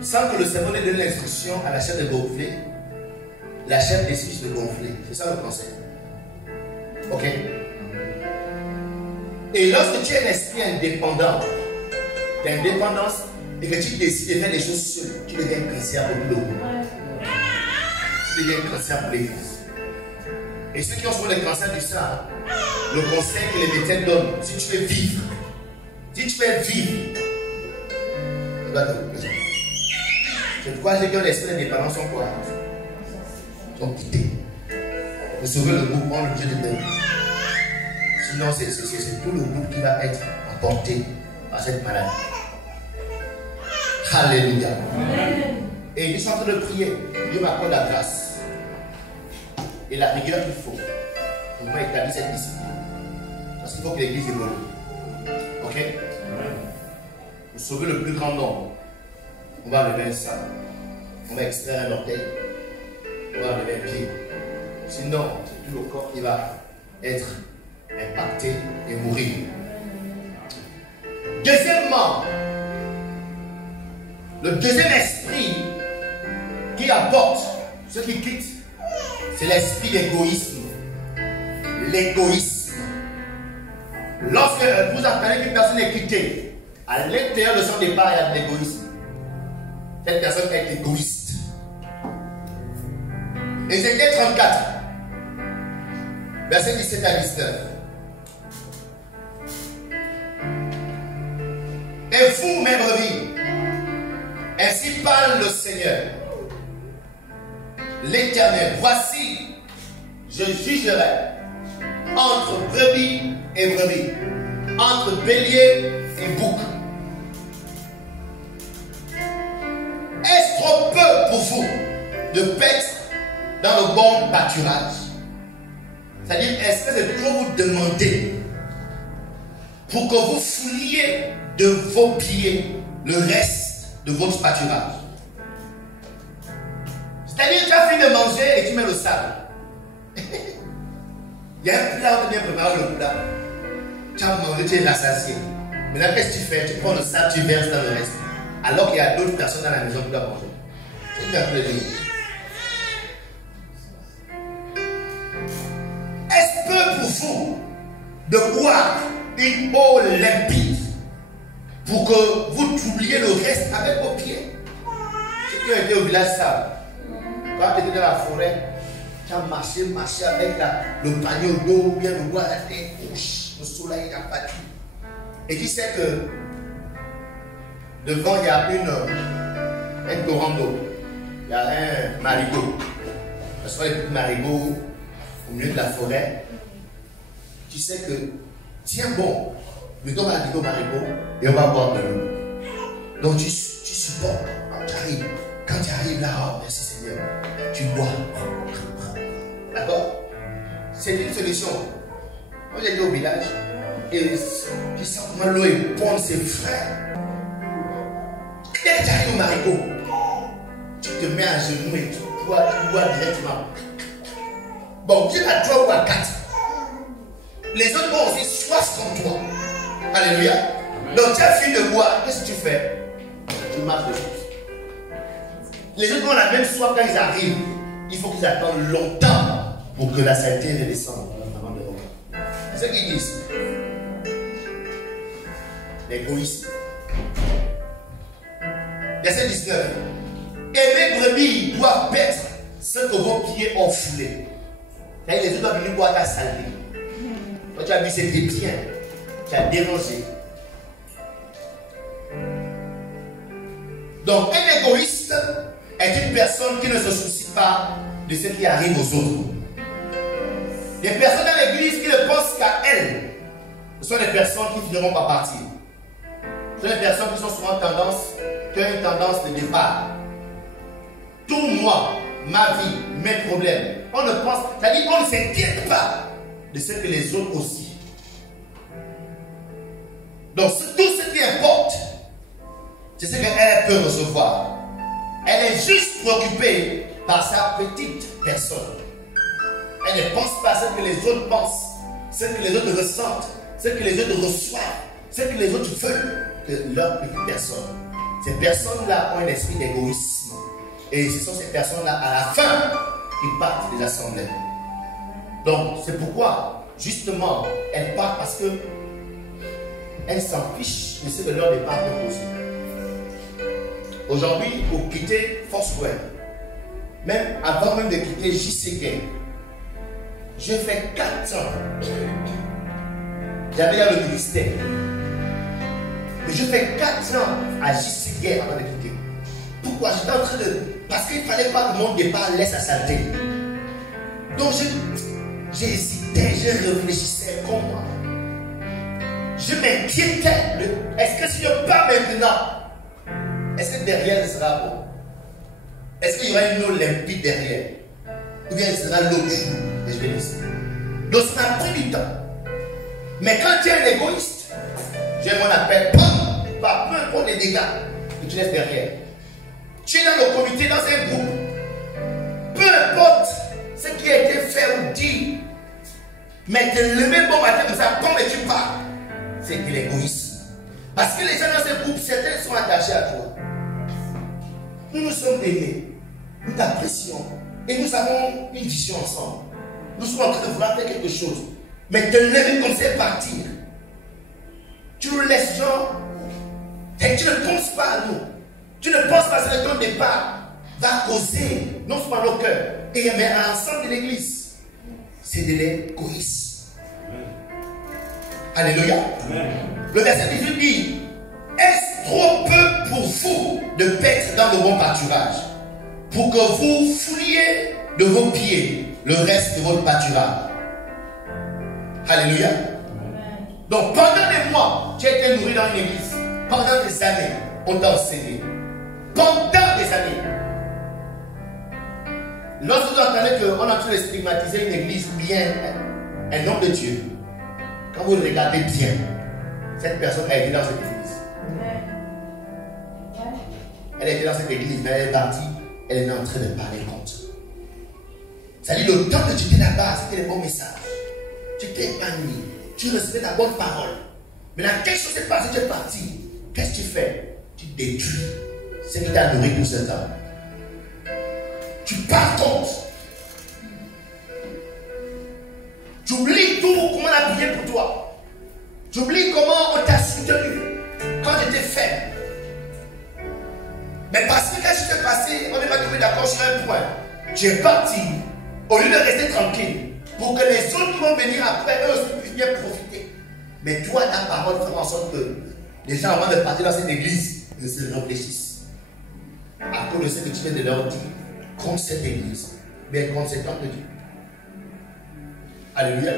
sans que le cerveau ne donne l'instruction à la chair de gonfler, la chair décide de gonfler. C'est ça le cancer. Ok? Et lorsque tu es un esprit indépendant, tu as une dépendance et que tu décides de faire des choses seul, tu deviens un cancer pour le monde. Tu deviens un cancer pour l'église. Et ceux qui ont souvent le cancer du sang, le conseil que les médecins donnent, si tu veux vivre, tu dois te représenter. C'est pourquoi les gens l'esprit indépendant sont quoi? Sont quittés. Pour sauver le groupe, on est obligé de donner. Sinon, c'est tout le groupe qui va être emporté par cette maladie. Alléluia. Amen. Et ils sont en train de prier. Dieu m'accorde la grâce et la rigueur qu'il faut pour pouvoir établir cette discipline. Parce qu'il faut que l'église évolue. Ok? Pour sauver le plus grand nombre, on va lever un sang. On va extraire un orteil. On va lever un pied. Sinon, c'est tout le corps qui va être impacté et mourir. Deuxièmement, le deuxième esprit qui apporte ce qui quitte, c'est l'esprit d'égoïsme. L'égoïsme. Lorsque vous entendez qu'une personne est quittée, à l'intérieur de son départ, il y a de l'égoïsme. Cette personne est égoïste. Ézéchiel 34, verset 17 à 19. et vous, mes brebis, ainsi parle le Seigneur, l'Éternel. Voici, je jugerai entre brebis et brebis, entre bélier et bouc. Est-ce trop peu pour vous de paître dans le bon pâturage? C'est-à-dire, est-ce que c'est trop vous demander pour que vous fouliez de vos pieds le reste de votre pâturage? C'est-à-dire, tu as fini de manger et tu mets le sable. Il y a un plat où tu viens préparer le plat. Tu as mangé, tu es rassasié. Maintenant, qu'est-ce que tu fais? Tu prends le sable, tu verses dans le reste. Alors qu'il y a d'autres personnes dans la maison qui doivent manger. C'est un peu de dire. Est-ce peu pour vous de boire une eau limpide pour que vous troubliez le reste avec vos pieds? Ceux qui ont été au village savent. Quand tu étais dans la forêt, tu as marché avec le panier d'eau, bien le bois à la tête, le soleil a battu. Et tu sais que devant il y a un torrent d'eau, il y a un marigot. Ce sont les petits marigots au milieu de la forêt. Tu sais que, tiens bon, mettons la vidéo marigot et on va boire de l'eau. Donc tu supportes quand tu arrives. Quand tu arrives là, oh merci Seigneur, tu bois. D'accord? C'est une solution. Moi j'ai été au village et tu sens comment l'eau est bonne, c'est frais. Dès que tu arrives au marigot, tu te mets à genoux et tu bois directement. Bon, tu es à 3 ou à 4. Les autres vont aussi soif comme toi. Alléluia. Donc tu as fini de boire, qu'est-ce que tu fais? Tu marches dessus. Les autres ont la même soif quand ils arrivent. Il faut qu'ils attendent longtemps pour que la saleté redescende avant de revenir. C'est ce qu'ils disent. L'égoïsme. Verset 19. Et mes brebis doivent paître ce que vos pieds ont foulé. Les autres doivent venir boire ta saleté. Toi, tu as mis tes pieds, tu as dérangé. Donc, un égoïste est une personne qui ne se soucie pas de ce qui arrive aux autres. Les personnes dans l'église qui ne pensent qu'à elles, ce sont des personnes qui finiront par partir. Ce sont des personnes qui sont souvent qui ont une tendance de départ. Tout moi, ma vie, mes problèmes, on ne pense, c'est-à-dire on ne s'inquiète pas de ce que les autres aussi. Donc tout ce qui importe, c'est ce qu'elle peut recevoir. Elle est juste préoccupée par sa petite personne. Elle ne pense pas à ce que les autres pensent, ce que les autres ressentent, ce que les autres reçoivent, ce que les autres veulent de leur petite personne. Ces personnes-là ont un esprit d'égoïsme. Et ce sont ces personnes-là, à la fin, qui partent des assemblées. Donc, c'est pourquoi, justement, elles partent parce que elles s'en fichent de ce que leur départ peut causer. Aujourd'hui, pour quitter Foursquare, même avant même de quitter JCK, j'ai fait 4 ans. J'avais là le ministère. Mais je fais 4 ans à JCK avant de quitter. Pourquoi? J'étais en train de... Parce qu'il ne fallait pas que mon départ laisse sa saleté. Donc j'hésitais, je réfléchissais comment. Je m'inquiétais de... Est-ce que si je pars maintenant, est-ce que derrière il sera bon? Est-ce qu'il y aura une eau limpide derrière? Ou bien il sera l'autre jour? Et je vais laisser. Donc ça m'a pris du temps. Mais quand tu es un égoïste, j'ai mon appel, peu importe les dégâts que tu laisses derrière. Tu es dans le comité, dans un groupe. Peu importe ce qui a été fait ou dit, mais te lever bon matin comme ça, comme tu pars, c'est de l'égoïsme. Parce que les gens dans ce groupe, certains sont attachés à toi. Nous nous sommes aimés, nous t'apprécions et nous avons une vision ensemble. Nous sommes en train de vouloir faire quelque chose. Mais te lever comme ça et partir, tu nous laisses genre, et tu ne penses pas à nous. Tu ne penses pas que ton départ va causer non seulement nos cœurs, mais à l'ensemble de l'église. C'est de l'égoïsme. Alléluia. Amen. Le verset 18 dit, est-ce trop peu pour vous de paître dans de bons pâturages, pour que vous fouliez de vos pieds le reste de votre pâturage. Alléluia. Amen. Donc pendant des mois, tu as été nourri dans une église. Pendant des années, on t'a enseigné. Pendant des années. Lorsque vous entendez qu'on est en train de stigmatiser une église ou bien un homme de Dieu, quand vous le regardez bien, cette personne a été dans cette église. Elle était dans cette église, mais elle est partie, elle est en train de parler contre. C'est-à-dire, le temps que tu étais là-bas, c'était les bons messages. Tu t'es épanoui, tu recevais la bonne parole. Maintenant, quelque chose s'est passé, tu es parti. Qu'est-ce que tu fais? Tu détruis ce qui t'a nourri tout ce temps. Tu pars contre. Tu oublies tout, comment on a prié pour toi. Tu oublies comment on t'a soutenu quand j'étais faible. Mais parce que qu'est-ce qui s'est passé, on n'est pas tombé d'accord sur un point. Tu es parti, au lieu de rester tranquille, pour que les autres qui vont venir après, eux aussi puissent bien profiter. Mais toi, ta parole fera en sorte que les gens, avant de partir dans cette église, ne se réfléchissent. À cause de ce que tu viens de leur dire, contre cette église, mais contre cet homme de Dieu. Alléluia.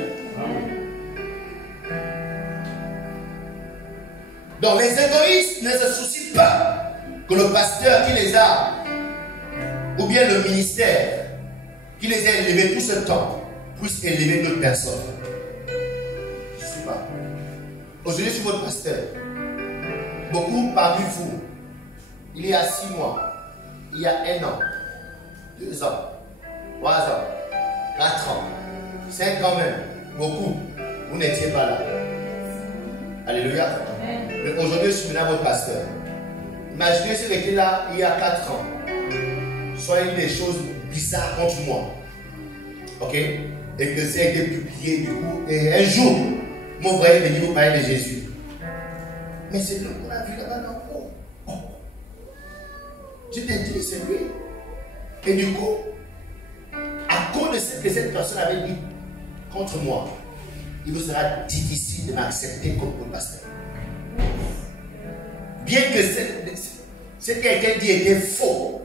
Donc les égoïstes ne se soucient pas que le pasteur qui les a, ou bien le ministère qui les a élevés tout ce temps, puisse élever d'autres personnes. Je ne sais pas. Aujourd'hui, je suis votre pasteur. Beaucoup parmi vous, il y a 6 mois, il y a 1 an, 2 ans, 3 ans, 4 ans, 5 ans même, beaucoup, vous n'étiez pas là. Alléluia. Mais aujourd'hui, je suis maintenant votre pasteur. Imaginez si j'étais là il y a 4 ans. Soit il y a des choses bizarres contre moi. Ok? Et que ça a été publié du coup. Et un jour, mon voyait venir vous parler de Jésus. Mais c'est lui qu'on a vu là-bas dans le haut. Oh. Je t'ai dit, c'est lui. Et du coup, à cause de ce que cette personne avait dit contre moi, il vous sera difficile de m'accepter comme votre pasteur. Bien que ce qui a été dit était faux,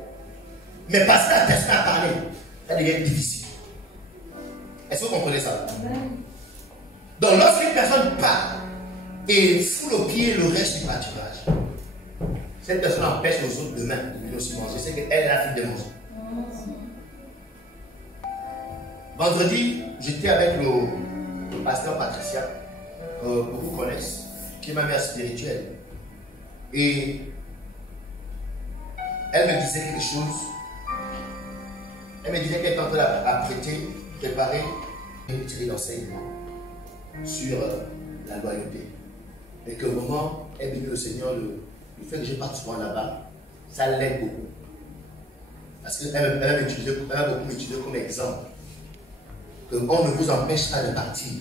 mais parce que la personne a parlé, ça devient difficile. Est-ce que vous comprenez ça? Donc lorsqu'une personne parle et foule au pied le reste du pâturage, cette personne empêche les autres demain de venir aussi manger. C'est qu'elle est la fille de manger. Vendredi, j'étais avec le pasteur Patricia, que beaucoup connaissent, qui est ma mère spirituelle. Et elle me disait quelque chose. Elle me disait qu'elle était en train d'apprêter, préparer une série d'enseignements sur la loyauté. Et que au moment, elle me dit que le Seigneur, le fait que je parte souvent là-bas, ça l'aide beaucoup. Parce qu'elle m'a beaucoup utilisé comme exemple. Que on ne vous empêche pas de partir.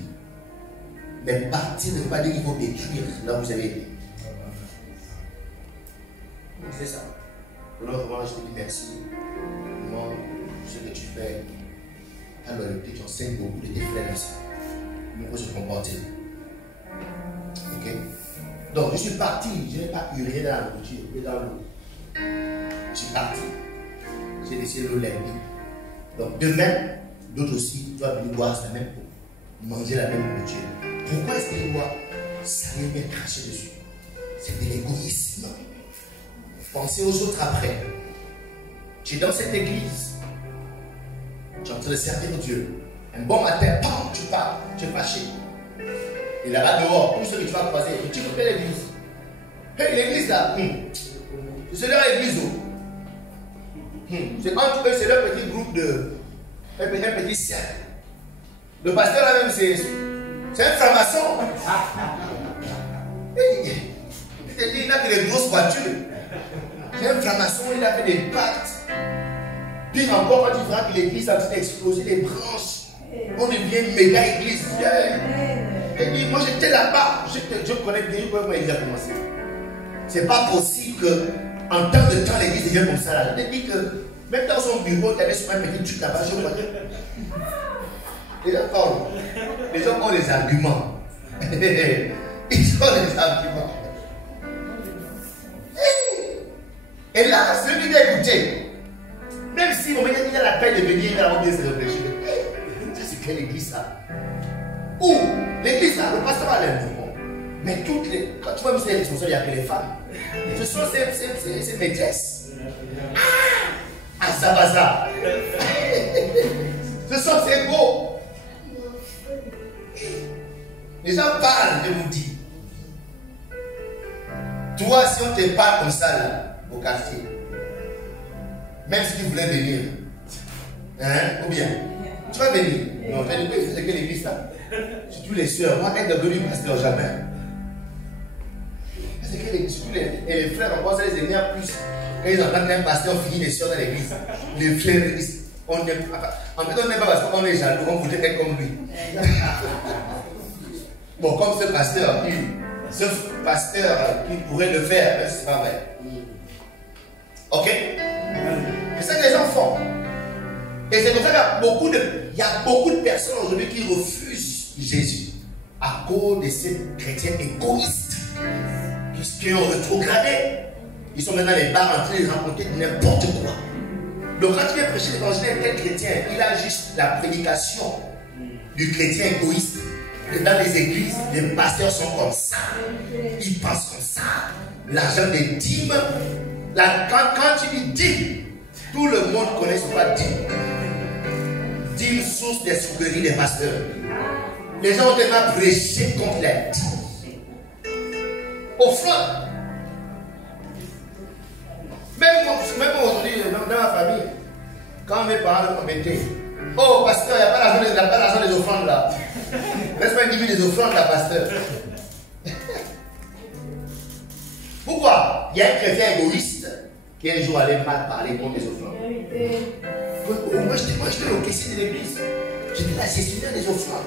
Mais partir ne veut pas dire qu'il faut détruire là où vous avez été. C'est ça. Alors vraiment, je te dis merci. Vraiment, ce que tu fais, ta loyauté, tu enseignes beaucoup de tes frères aussi. Nous pouvons se comporter. Ok? Donc, je suis parti. Je n'ai pas hurlé dans la nourriture, mais dans l'eau. Je suis parti. J'ai laissé l'eau libre. Donc, demain, d'autres aussi doivent venir boire la même eau, manger la même nourriture. Pourquoi est-ce qu'ils doivent salir bien cracher dessus? C'est de l'égoïsme. Pensez aux autres après. Tu es dans cette église. Tu es en train de servir Dieu. Un bon matin, pam, tu pars, tu es fâché. Et là-bas dehors, tout ce que tu vas croiser, tu connais l'église. Hey, l'église là, c'est leur église. C'est entre eux, c'est leur petit groupe de. Un petit cercle. Le pasteur là même, c'est un franc-maçon. Il a fait des grosses voitures. C'est un franc-maçon, il a fait des pactes. Puis encore, quand tu vois que l'église a explosé les branches, on devient méga église. Et puis, moi j'étais là-bas, je connais bien comment il a commencé. C'est pas possible que en temps de temps l'église devienne comme ça. Là. Je te dis que même dans son bureau, il y avait sur un petit truc là-bas, je vois. Et d'accord, les gens ont des arguments. Ils ont des arguments. Et là, celui qui t'a écouté, même si on il a la peine de venir, il a envie de se réfléchir. Ça, c'est quelle église ça? Ou l'église là, le pasteur a l'air bon. Mais toutes les. Quand tu vois ces responsables, il n'y a que les femmes. Ce sont ces maîtresses. Ah, ça va ça. Ce sont ces beaux. Les gens parlent, je vous dis. Toi, si on te parle comme ça là, au quartier, même si tu voulais venir, hein, ou bien, tu vas venir. Non, tu vas venir, c'est quelle église ça? Surtout les soeurs, moi, être devenu pasteur jamais. C'est quelle église? Surtout les frères, on pense à les aimer en plus. Quand ils entendent qu'un pasteur finit les soeurs dans l'église, les frères, on n'aime pas. En fait, on n'aime pas parce qu'on est jaloux, on voudrait être comme lui. Bon, comme ce pasteur, qui pourrait le faire, c'est pas vrai. Ok? C'est ça que les gens font. Et c'est comme ça qu'il y a beaucoup de personnes aujourd'hui qui refusent Jésus à cause de ces chrétiens égoïstes qui ont rétrogradé. Ils sont maintenant les bars en train de raconter n'importe quoi. Donc quand tu viens prêcher l'évangile à tel chrétien, il a juste la prédication du chrétien égoïste. Et dans les églises, les pasteurs sont comme ça. Ils pensent comme ça. L'argent des dîmes. Quand tu dis dîmes, tout le monde connaît ce qu'on dit. Dîmes, source des souffleries des pasteurs. Les gens ont tellement prêché contre les dîmes. Offrande. Même aujourd'hui, dans ma famille, quand mes parents me mettaient, oh pasteur, il n'y a pas l'argent des offrandes là. Laisse-moi individuer des offrandes là, pasteur. Pourquoi? Il y a un chrétien égoïste qui un jour allait mal parler contre les offrandes. Moi, j'étais au caissier de l'église. J'étais la gestionnaire des offrandes.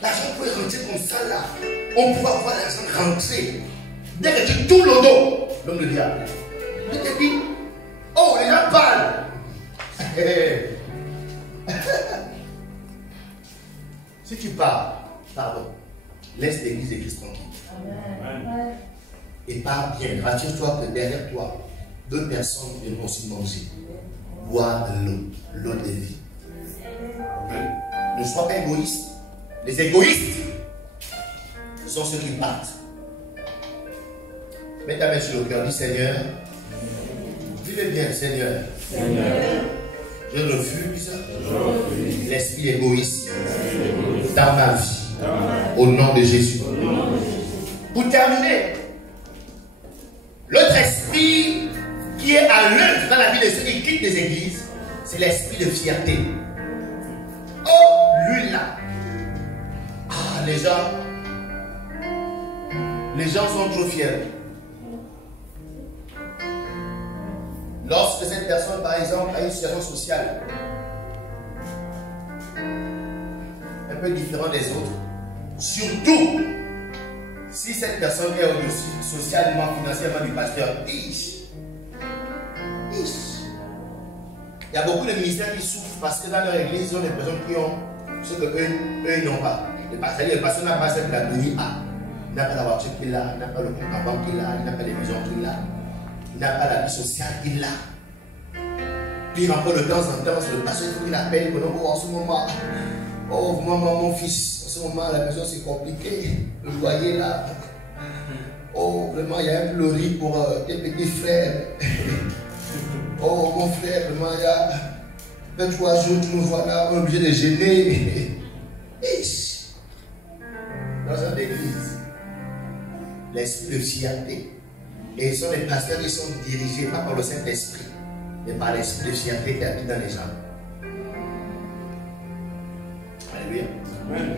L'argent pouvait rentrer comme ça là. On pouvait avoir l'argent rentrer. Dès que tu tournes le dos, l'homme de diable. Il te dit, oh, les gens parlent. Si tu parles, pardon, laisse l'église de Christ tranquille. Amen. Et parle bien, rassure-toi que derrière toi, d'autres personnes viendront aussi manger, boire l'eau de vie. Ne sois pas égoïste. Les égoïstes sont ceux qui partent. Mets ta main sur le cœur, dis Seigneur, vivez bien, Seigneur. Je refuse l'esprit égoïste dans ma vie. Au nom de Jésus. Pour terminer, l'autre esprit qui est à l'œuvre dans la vie de ceux qui quittent les églises, c'est l'esprit de fierté. Oh, lui là. Ah, les gens sont trop fiers. Lorsque cette personne, par exemple, a une situation sociale un peu différente des autres, surtout si cette personne est au-dessus socialement, financièrement du pasteur, il y a beaucoup de ministères qui souffrent parce que dans leur église, ils ont des personnes qui ont ce que eux n'ont pas. Le pasteur n'a pas cette catégorie A. Il n'a pas la voiture qu'il a, il n'a pas le compte en banque qu'il a, il n'a pas les maisons qu'il a. Il n'a pas la vie sociale qu'il a. Puis encore de temps en temps, c'est le pasteur qu'il appelle. Oh, en ce moment, oh, maman, mon fils, en ce moment, la maison c'est compliqué. Le loyer là. Oh, vraiment, il y a un peu le riz pour tes petits frères. Oh, mon frère, vraiment, il y a 23 jours, tu nous vois là, on est obligé de gêner. Dans une église, l'esprit de fierté. Et ce sont les pasteurs qui sont dirigés pas par le Saint-Esprit, mais par l'esprit de fierté qui habite dans les gens. Alléluia. Amen.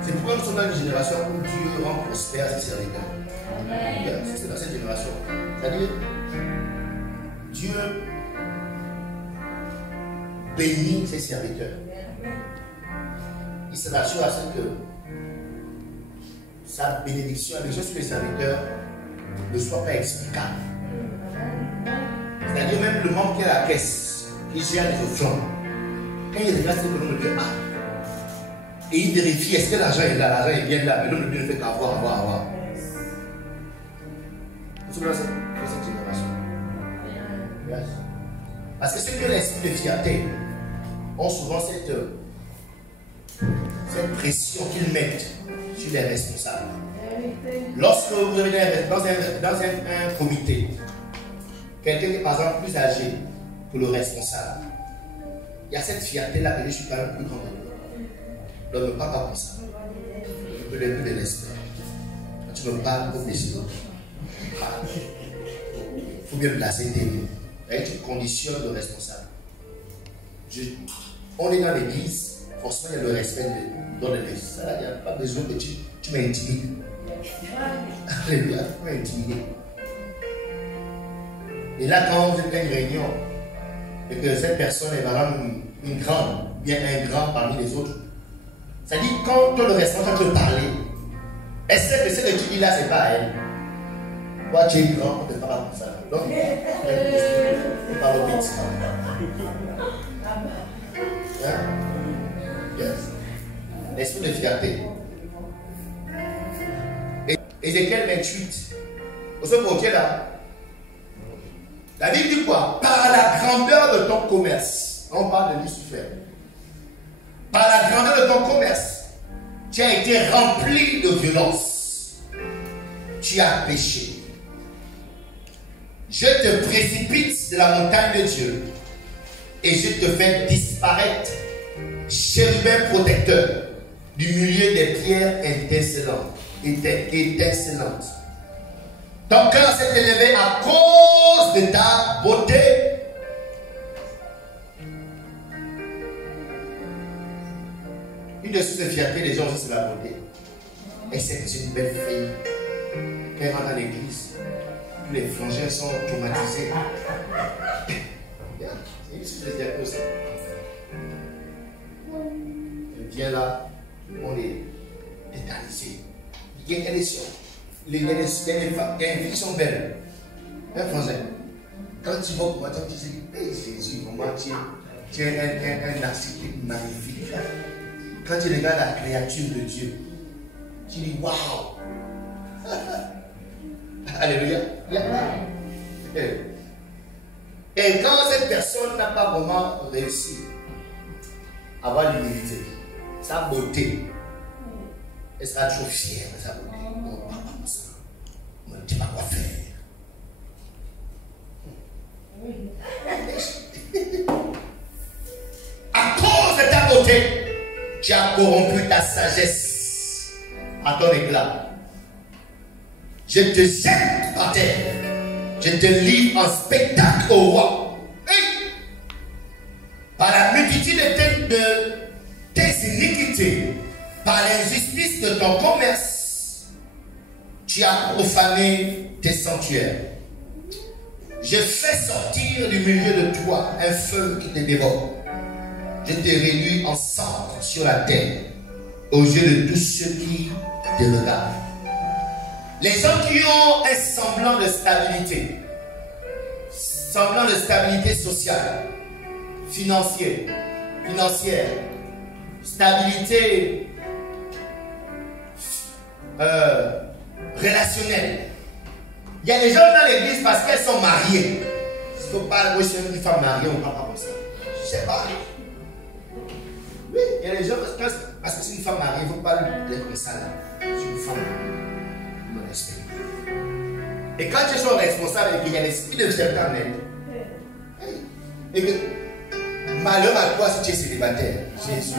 C'est pourquoi nous sommes dans une génération où Dieu rend prospère ses serviteurs. C'est dans cette génération. C'est-à-dire, Dieu bénit ses serviteurs. Il s'assure à ce que sa bénédiction, les choses sur les serviteurs, ne soit pas explicable. C'est-à-dire même le membre qui est à la caisse, qui gère les offrandes, quand il regarde ce que l'homme de Dieu a, et il vérifie est-ce que l'argent est là, l'argent est bien là, mais l'homme de Dieu ne fait qu'avoir. Nous sommes dans cette génération. Parce que ceux qui ont l'esprit de fierté ont souvent cette pression qu'ils mettent sur les responsables. Lorsque vous avez dans un comité, quelqu'un qui est par exemple plus âgé que le responsable, il y a cette fierté-là que je suis quand même plus grand. Donc ne parle pas comme ça. Je peux donner plus de respect. Quand tu me parles comme des autres, il faut bien placer tes mots. Tu conditionnes le responsable. On est dans l'église, forcément il y a le respect dans l'église. Ça, il n'y a pas besoin que tu m'intimides. Alléluia, tu m'intimides. Et là, quand vous êtes à une réunion, et que cette personne est vraiment une grande, bien un grand parmi les autres, ça dit quand toi le responsable te parler, essaie que ce que tu dis là, c'est pas à elle. Toi, tu es grand, on ne te parle comme ça. Donc, tu parles au petit. Yes. L'esprit de fierté. Ézéchiel 28. Vous savez pour quel là? La Bible dit quoi? Par la grandeur de ton commerce. On parle de Lucifer. Par la grandeur de ton commerce, tu as été rempli de violence. Tu as péché. Je te précipite de la montagne de Dieu et je te fais disparaître, chérubin protecteur, du milieu des pierres étincelantes. Ton cœur s'est élevé à cause de ta beauté. Une de ces fiertés des gens, c'est la beauté. Et c'est une belle fille. Quand elle rentre dans l'église, tous les frangins sont traumatisés. C'est une suite de diagnose. Elle vient là, on est tétanisé. Il y a des choses. Les femmes, il y a des filles qui sont belles. Un frangin. Quand tu vois comment tu dis, hey Jésus, comment tu es un architecte magnifique. Quand tu regardes la créature de Dieu, tu dis waouh! Alléluia. Et quand cette personne n'a pas vraiment réussi à avoir l'humilité, sa beauté, elle sera trop fière de sa beauté. Non, pas comme ça. On ne dit pas quoi faire. À cause de ta beauté, tu as corrompu ta sagesse à ton éclat. Je te jette par terre. Je te livre en spectacle au roi. Hey! Par la multitude de tes iniquités, par l'injustice de ton commerce, tu as profané tes sanctuaires. Je fais sortir du milieu de toi un feu qui te dévore. Je te réduis en cendres sur la terre, aux yeux de tous ceux qui te regardent. Les gens qui ont un semblant de stabilité sociale, financière, stabilité relationnelle. Il y a des gens dans l'église parce qu'elles sont mariées. Il ne faut pas, moi je suis une femme mariée, on ne parle pas comme ça. Je sais pas. Oui, il y a des gens parce que c'est une femme mariée, il ne faut pas lui dire comme ça là. C'est une femme mariée. Et quand tu es son responsable et qu'il y a l'esprit de certains même, et que malheur à toi si tu es célibataire, Jésus.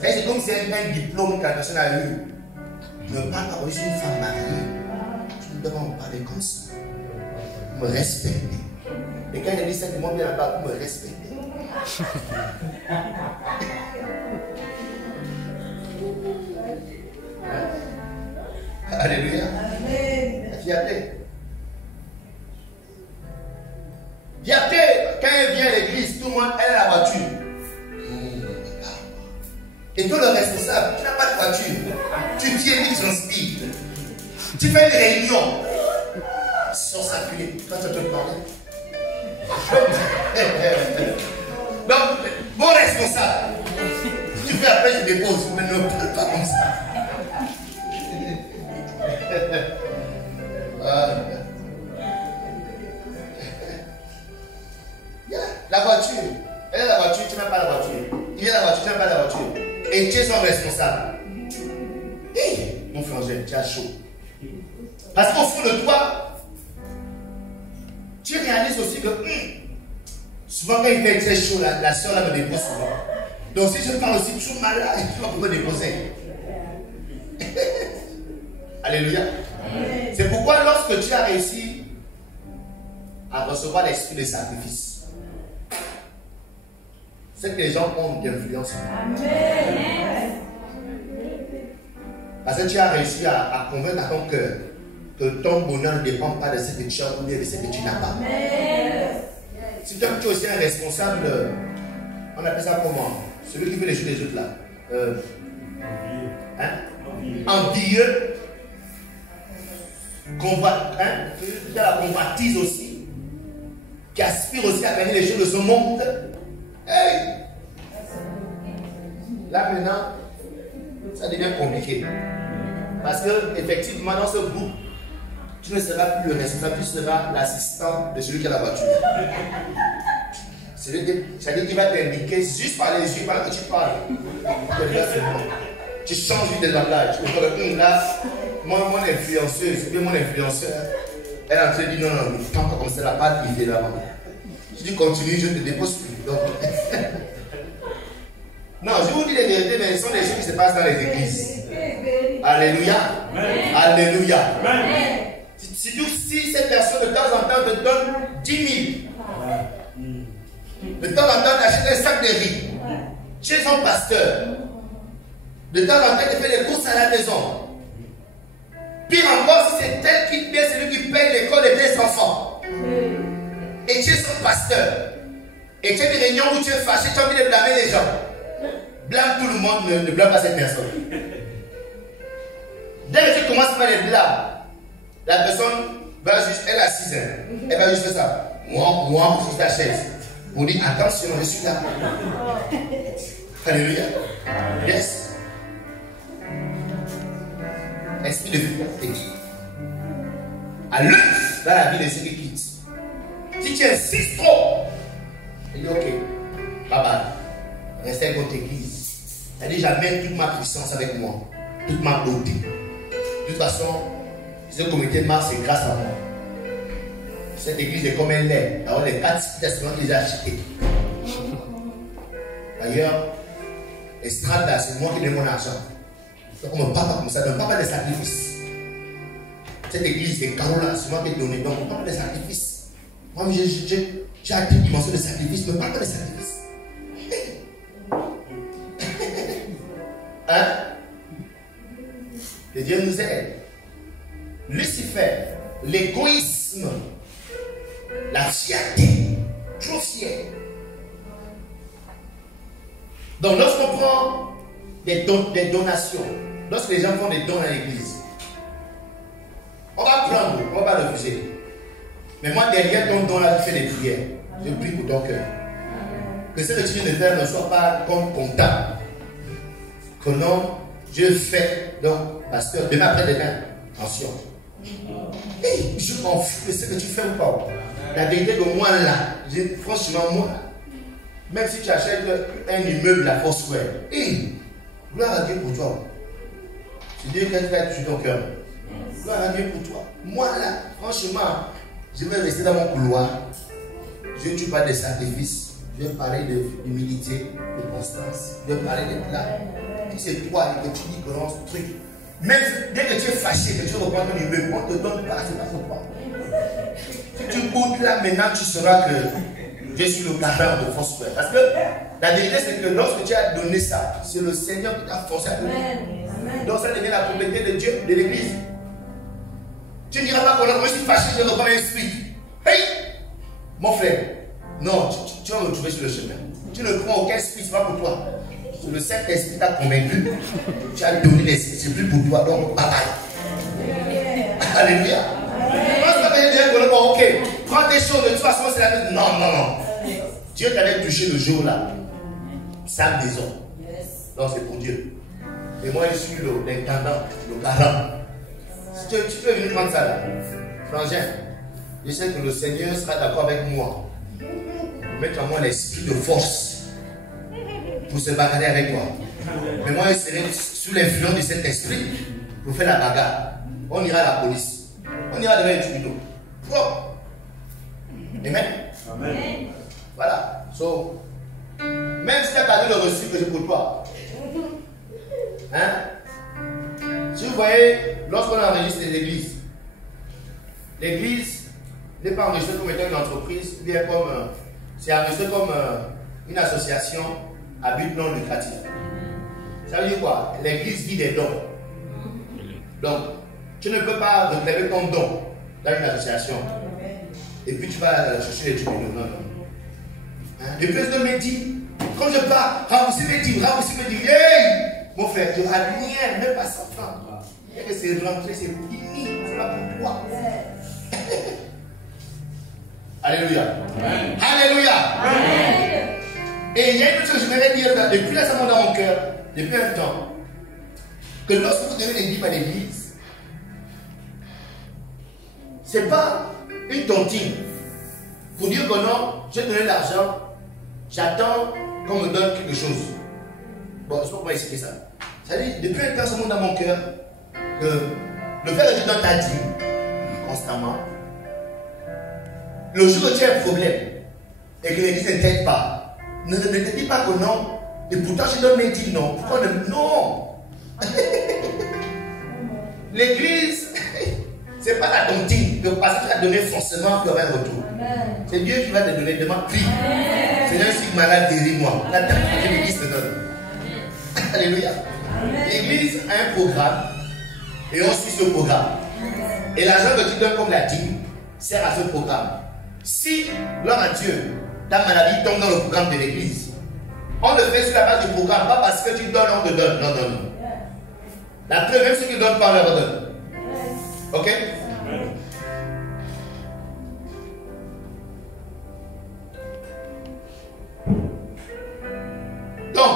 C'est comme si c'est un diplôme qu'un personne a eu. Ne parle pas, je suis une femme mariée. Tu ne dois pas me parler comme ça. Me respecter. Et quand il a dit ça, tout le monde vient là-bas pour me respecter. Alléluia. La fierté. Fierté, quand elle vient à l'église, tout le monde, elle a la voiture. Et toi, le responsable, tu n'as pas de voiture. Tu viens et tu transpires. Tu fais une réunion. Sans s'appuyer. Quand tu te parles. Donc, bon responsable. Tu fais après, je dépose. Mais ne parle pas comme ça. la voiture. Elle est la voiture, tu n'as pas la voiture. Il y a la voiture, tu n'as pas la voiture. Et tu es son responsable. Hey, mon frangin, tu as chaud. Parce qu'au fond de toi, tu réalises aussi que souvent quand il fait très chaud, la soeur là me dépose souvent. Donc si je parle aussi toujours mal là, tu vas pouvoir déposer. Alléluia. C'est pourquoi lorsque tu as réussi à recevoir l'esprit de sacrifice, c'est que les gens ont de l'influence. Amen. Parce que tu as réussi à convaincre à ton cœur que ton bonheur ne dépend pas de ce que tu as ou de ce que tu n'as pas. Amen. Si tu es aussi un responsable, on appelle ça comment? Celui qui fait les choses des autres là. Envieux. Qui a la convoitise aussi. Qui aspire aussi à gagner les choses de ce monde. Hey! Là maintenant, ça devient compliqué. Parce que effectivement dans ce groupe, tu ne seras plus le responsable, tu seras l'assistant de celui qui a la voiture. C'est-à-dire qu'il va t'indiquer juste par les yeux, pendant que tu parles. Tu changes de langage. Là, mon influenceuse, mon influenceur, elle est en train de dire non, tant pas comme ça, la part il est là-bas. Si tu continues, je te dépose plus. Donc, non, je vous dis les vérités, mais ce sont des choses qui se passent dans les églises. Alléluia. Alléluia. Si cette personne de temps en temps te donne 10 000, de temps en temps t'achètes un sac de riz, tu es son pasteur, de temps en temps tu fais des courses à la maison. Pire encore, si c'est tel qui paye, c'est lui qui paye l'école de tes enfants. Et tu es son pasteur. Et tu as des réunions où tu es fâché, tu as envie de blâmer les gens. Blâme tout le monde, ne blâme pas cette personne. Dès que tu commences à faire des blâmes, la personne va juste, elle est assise, elle va juste faire ça. Moi, sur ta chaise. Pour dire attention, je suis là. Alléluia. Yes. Esprit de liberté. À l'œuvre dans la vie de ceux qui quittent. Si tu insistes trop, il dit ok, bye bye. Restez avec votre église. Elle dit j'amène toute ma puissance avec moi, toute ma beauté. De toute façon, ce comité de mars, c'est grâce à moi. Cette église est comme elle est. Alors les 4 testaments qu'ils ont achetés. D'ailleurs, l'estrade là, c'est moi qui donne mon argent. Donc on ne parle pas comme ça, on ne parle pas des sacrifices. Cette église, les carreaux là, c'est moi qui ai donné. Donc on ne parle pas des sacrifices. Moi, j'ai acté une dimension de sacrifice, ne parle pas des sacrifices. Hein? Que Dieu nous aide. Lucifer, l'égoïsme, la fierté, trop fier. Donc lorsqu'on prend des donations, lorsque les gens font des dons à l'église, on va prendre, on va pas refuser. Mais moi derrière ton don là, tu fais des prières. Je prie pour ton cœur. Que ce que tu viens de faire ne soit pas comme comptable. Que non, Dieu fait, donc, pasteur, demain après demain, attention. Hey, je m'en fous de ce que tu fais ou pas. La vérité que moi là, franchement, moi, même si tu achètes un immeuble à Foursquare, hey, gloire à Dieu pour toi. C'est Dieu qui a tué ton cœur. Gloire à Dieu pour toi. Moi là, franchement, je vais rester dans mon couloir. Je ne tue pas des sacrifices. Je vais parler d'humilité, de constance. Je vais parler de là. Si c'est toi et que tu dis que non, ce truc. Même dès que tu es fâché, que tu reprends ton immeuble, on te donne pas, c'est pas pour toi. Si tu boudes là maintenant, tu sauras que je suis le garant de Foursquare. Parce que la vérité, c'est que lorsque tu as donné ça, c'est le Seigneur qui t'a forcé à donner. Donc ça devient la propriété de Dieu, de l'église. Tu ne diras pas que je suis fâché, je reprends l'esprit. Hey! Mon frère, non, tu vas me trouver sur le chemin. Tu ne prends aucun esprit, ce n'est pas pour toi. Le Saint-Esprit t'a convaincu. Tu as donné l'esprit, c'est plus pour toi, donc bye bye. Alléluia. Ok, prends des choses, de toute façon, c'est la même. Non. Dieu t'avait touché le jour là. Sa maison. Donc c'est pour Dieu. Et moi, je suis l'intendant, le garant. Si tu peux venir prendre ça là, frangin, je sais que le Seigneur sera d'accord avec moi. pour mettre en moi l'esprit de force pour se bagarrer avec toi. Mais moi, je serai sous l'influence de cet esprit pour faire la bagarre. On ira à la police. On ira devant les tribunaux. Amen. Amen. Voilà. So, même si tu as gardé le reçu que j'ai pour toi, hein? Si vous voyez, lorsqu'on enregistre les églises, l'église n'est pas enregistrée comme étant une entreprise, bien comme c'est enregistré comme une association à but non lucratif. Ça veut dire quoi? L'église vit des dons. Donc, tu ne peux pas réclamer ton don dans une association. Et puis tu vas chercher les tribunaux. Non, non. Hein? Le président me dit, quand je pars, remboursez mes dîmes, hey! Mon frère, tu n'auras rien, même pas 100 francs. Et c'est rentré, c'est fini, c'est pas pour toi. Alléluia. Amen. Alléluia. Amen. Et il y a une chose que je voudrais dire depuis récemment dans mon cœur, depuis un temps, que lorsque vous donnez des livres à l'église, ce n'est pas une tontine pour dire que non, j'ai donné l'argent, j'attends qu'on me donne quelque chose. Bon, je ne sais pas comment expliquer ça. Ça dit, depuis un temps, ça monte dans mon cœur que le fait que tu donnes ta dîme constamment, le jour où tu as un problème et que l'église ne t'aide pas, ne te dis pas que non, et pourtant je donne mes dîmes, non. Pourquoi ne... Non. L'église, ce n'est pas ta tontine que parce que tu as donné forcément qu'il y aura un retour. C'est Dieu qui va te donner, demande, prie. Seigneur, si malade, guéris-moi. La terre que l'église te donne. Alléluia. L'église a un programme et on suit ce programme. Et l'argent que tu donnes comme la dîme sert à ce programme. Si, gloire à Dieu, ta maladie tombe dans le programme de l'église, on le fait sur la base du programme, pas parce que tu donnes, on te donne. Non, non, non. La preuve, même ceux qui ne donnent pas, on leur donne. Ok? Donc,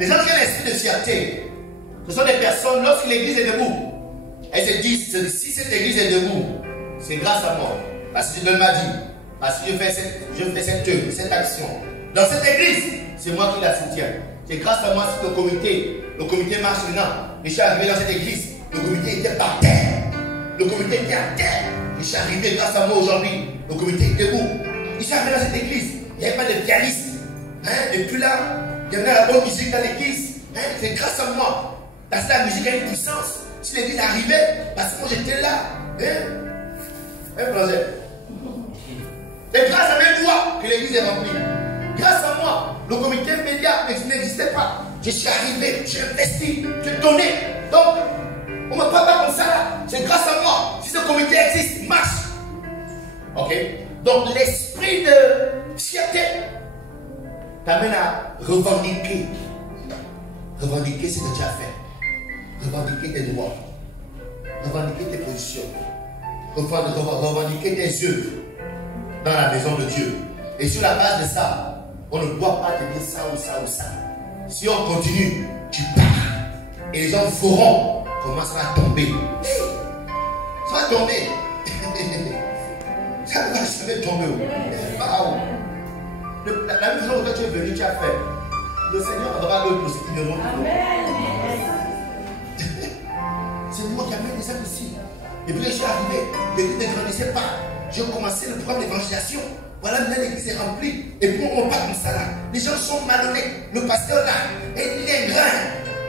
les gens qui ont l'esprit de fierté, ce sont des personnes, lorsque l'église est debout, elles se disent, si cette église est debout, c'est grâce à moi. Parce que je donne ma dîme, parce que je fais cette œuvre, cette action. Dans cette église, c'est moi qui la soutiens. C'est grâce à moi que le comité marche maintenant. Je suis arrivé dans cette église, le comité était par terre. Le comité était à terre. Je suis arrivé grâce à moi aujourd'hui. Le comité est debout. Je suis arrivé dans cette église, il n'y avait pas de pianiste. Hein? Et puis là, il y avait la bonne musique dans l'église. Hein? C'est grâce à moi. Parce que la musique a une puissance. Si l'église arrivait, parce que moi j'étais là. Hein? Un projet. C'est grâce à mes doigts que l'église est remplie. Grâce à moi, le comité média n'existait pas. Je suis arrivé, j'ai investi, j'ai donné. Donc, on ne me parle pas comme ça là. C'est grâce à moi. Si ce comité existe, marche. Ok? Donc, l'esprit de fierté t'amène à revendiquer. Revendiquer ce que tu as fait. Revendiquer tes droits. Revendiquer tes positions. Revendiquer tes œuvres dans la maison de Dieu. Et sur la base de ça, on ne doit pas te dire ça ou ça ou ça. Si on continue, tu pars. Et les gens feront comment ça va tomber. Ça va tomber. Ça va jamais tomber. La même chose que tu es venu, tu as fait. Le Seigneur aura d'autres aussi qui viendront. C'est moi qui amène les gens ici. Et puis je suis arrivé, l'église ne grandissait pas. J'ai commencé le programme d'évangélisation. Voilà, maintenant l'église est remplie. Et puis on parle comme ça là. Les gens sont malhonnêtes. Le pasteur là, il est grand,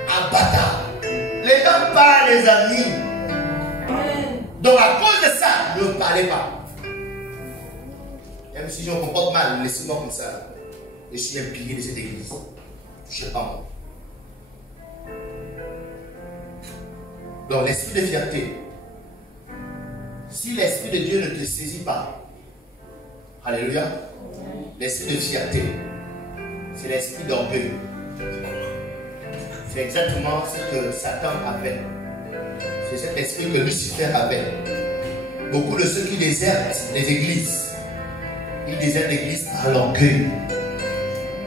à bâtard. Les gens parlent, les amis. Donc à cause de ça, ne parlez pas. Même si je me comporte mal, laissez-moi comme ça. Je suis un pilier de cette église. Je ne sais pas moi. Donc l'esprit de fierté. Si l'esprit de Dieu ne te saisit pas, alléluia, l'esprit de fierté, c'est l'esprit d'orgueil. C'est exactement ce que Satan avait. C'est cet esprit que Lucifer avait. Beaucoup de ceux qui désertent les églises, ils désertent l'église par l'orgueil.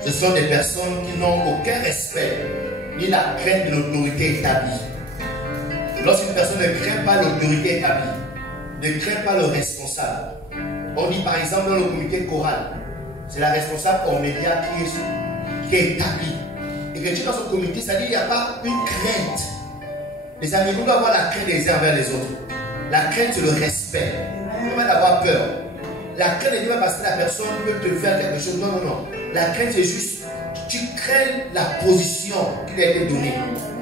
Ce sont des personnes qui n'ont aucun respect ni la crainte de l'autorité établie. Lorsqu'une personne ne craint pas l'autorité établie, ne craint pas le responsable. On dit par exemple dans le comité choral, c'est la responsable immédiate qui est établie. Et que tu es dans son comité, ça dit qu'il n'y a pas une crainte. Les amis, on doit avoir la crainte les uns envers les autres. La crainte, c'est le respect. Il ne faut pas avoir peur. La crainte n'est pas parce que la personne peut te faire quelque chose. Non, non, non. La crainte, c'est juste, tu crains la position qui lui a été donnée.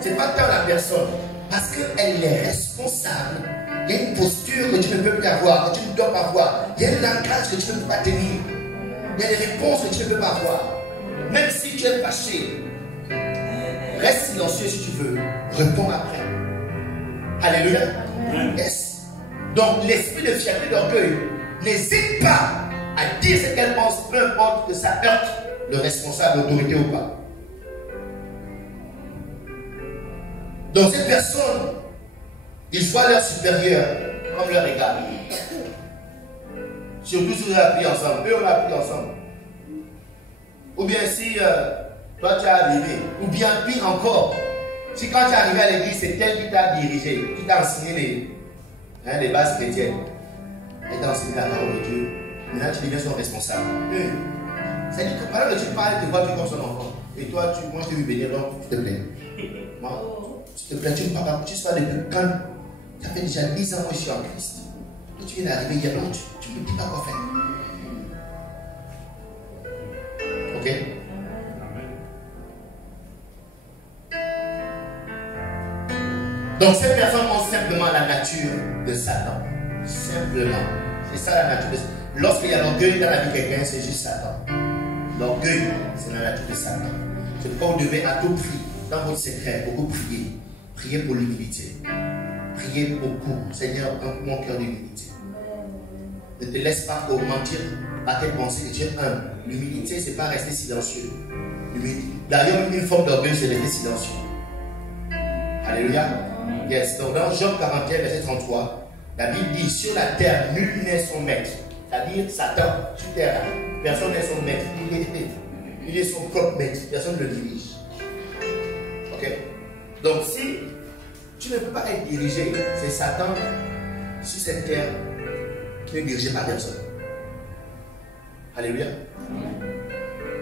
Ce n'est pas tant la personne. Parce qu'elle est responsable. Il y a une posture que tu ne peux plus avoir, que tu ne dois pas avoir. Il y a un langage que tu ne peux pas tenir. Il y a des réponses que tu ne peux pas avoir. Même si tu es fâché, reste silencieux si tu veux. Réponds après. Alléluia. Yes. Donc l'esprit de fierté, d'orgueil, n'hésite pas à dire ce qu'elle pense, peu importe que ça heurte le responsable d'autorité ou pas. Donc ces personnes, ils voient leur supérieur comme leur égal. Surtout si vous avez appris ensemble. Eux, on a appris ensemble. Ou bien si toi tu es arrivé. Ou bien pire encore, si quand tu es arrivé à l'église, c'est elle qui t'a dirigé, qui t'a enseigné les bases chrétiennes. Elle t'a enseigné la parole de Dieu. Maintenant tu deviens son responsable. C'est-à-dire que pendant que tu parles, tu vois comme son enfant. Et toi, moi je t'ai vu venir, donc s'il te plaît. Moi, s'il te plaît, tu ne parles pas, tu sois depuis quand. Ça fait déjà 10 ans que je suis en Christ. Quand tu viens d'arriver hier, non, tu ne me dis pas quoi faire. Ok? Donc ces personnes ont simplement la nature de Satan. Simplement. C'est ça la nature de Satan. Lorsqu'il y a l'orgueil dans la vie de quelqu'un, c'est juste Satan. L'orgueil, c'est la nature de Satan. C'est pourquoi vous devez à tout prix, dans votre secret, beaucoup prier. Priez pour l'humilité. Priez beaucoup. Seigneur, remplis mon cœur d'humilité. Ne te laisse pas mentir à tes pensées que tu es humble. L'humilité, ce n'est pas rester silencieux. D'ailleurs, une forme d'orgueil, c'est rester silencieux. Alléluia. Yes. Donc dans Job 41, verset 33, la Bible dit, sur la terre, nul n'est son maître. C'est-à-dire Satan, sur terre, personne n'est son maître. Il est son propre maître. Personne ne le dirige. Ok? Donc si tu ne peux pas être dirigé, c'est Satan sur cette terre qui n'est dirigé par personne. Alléluia.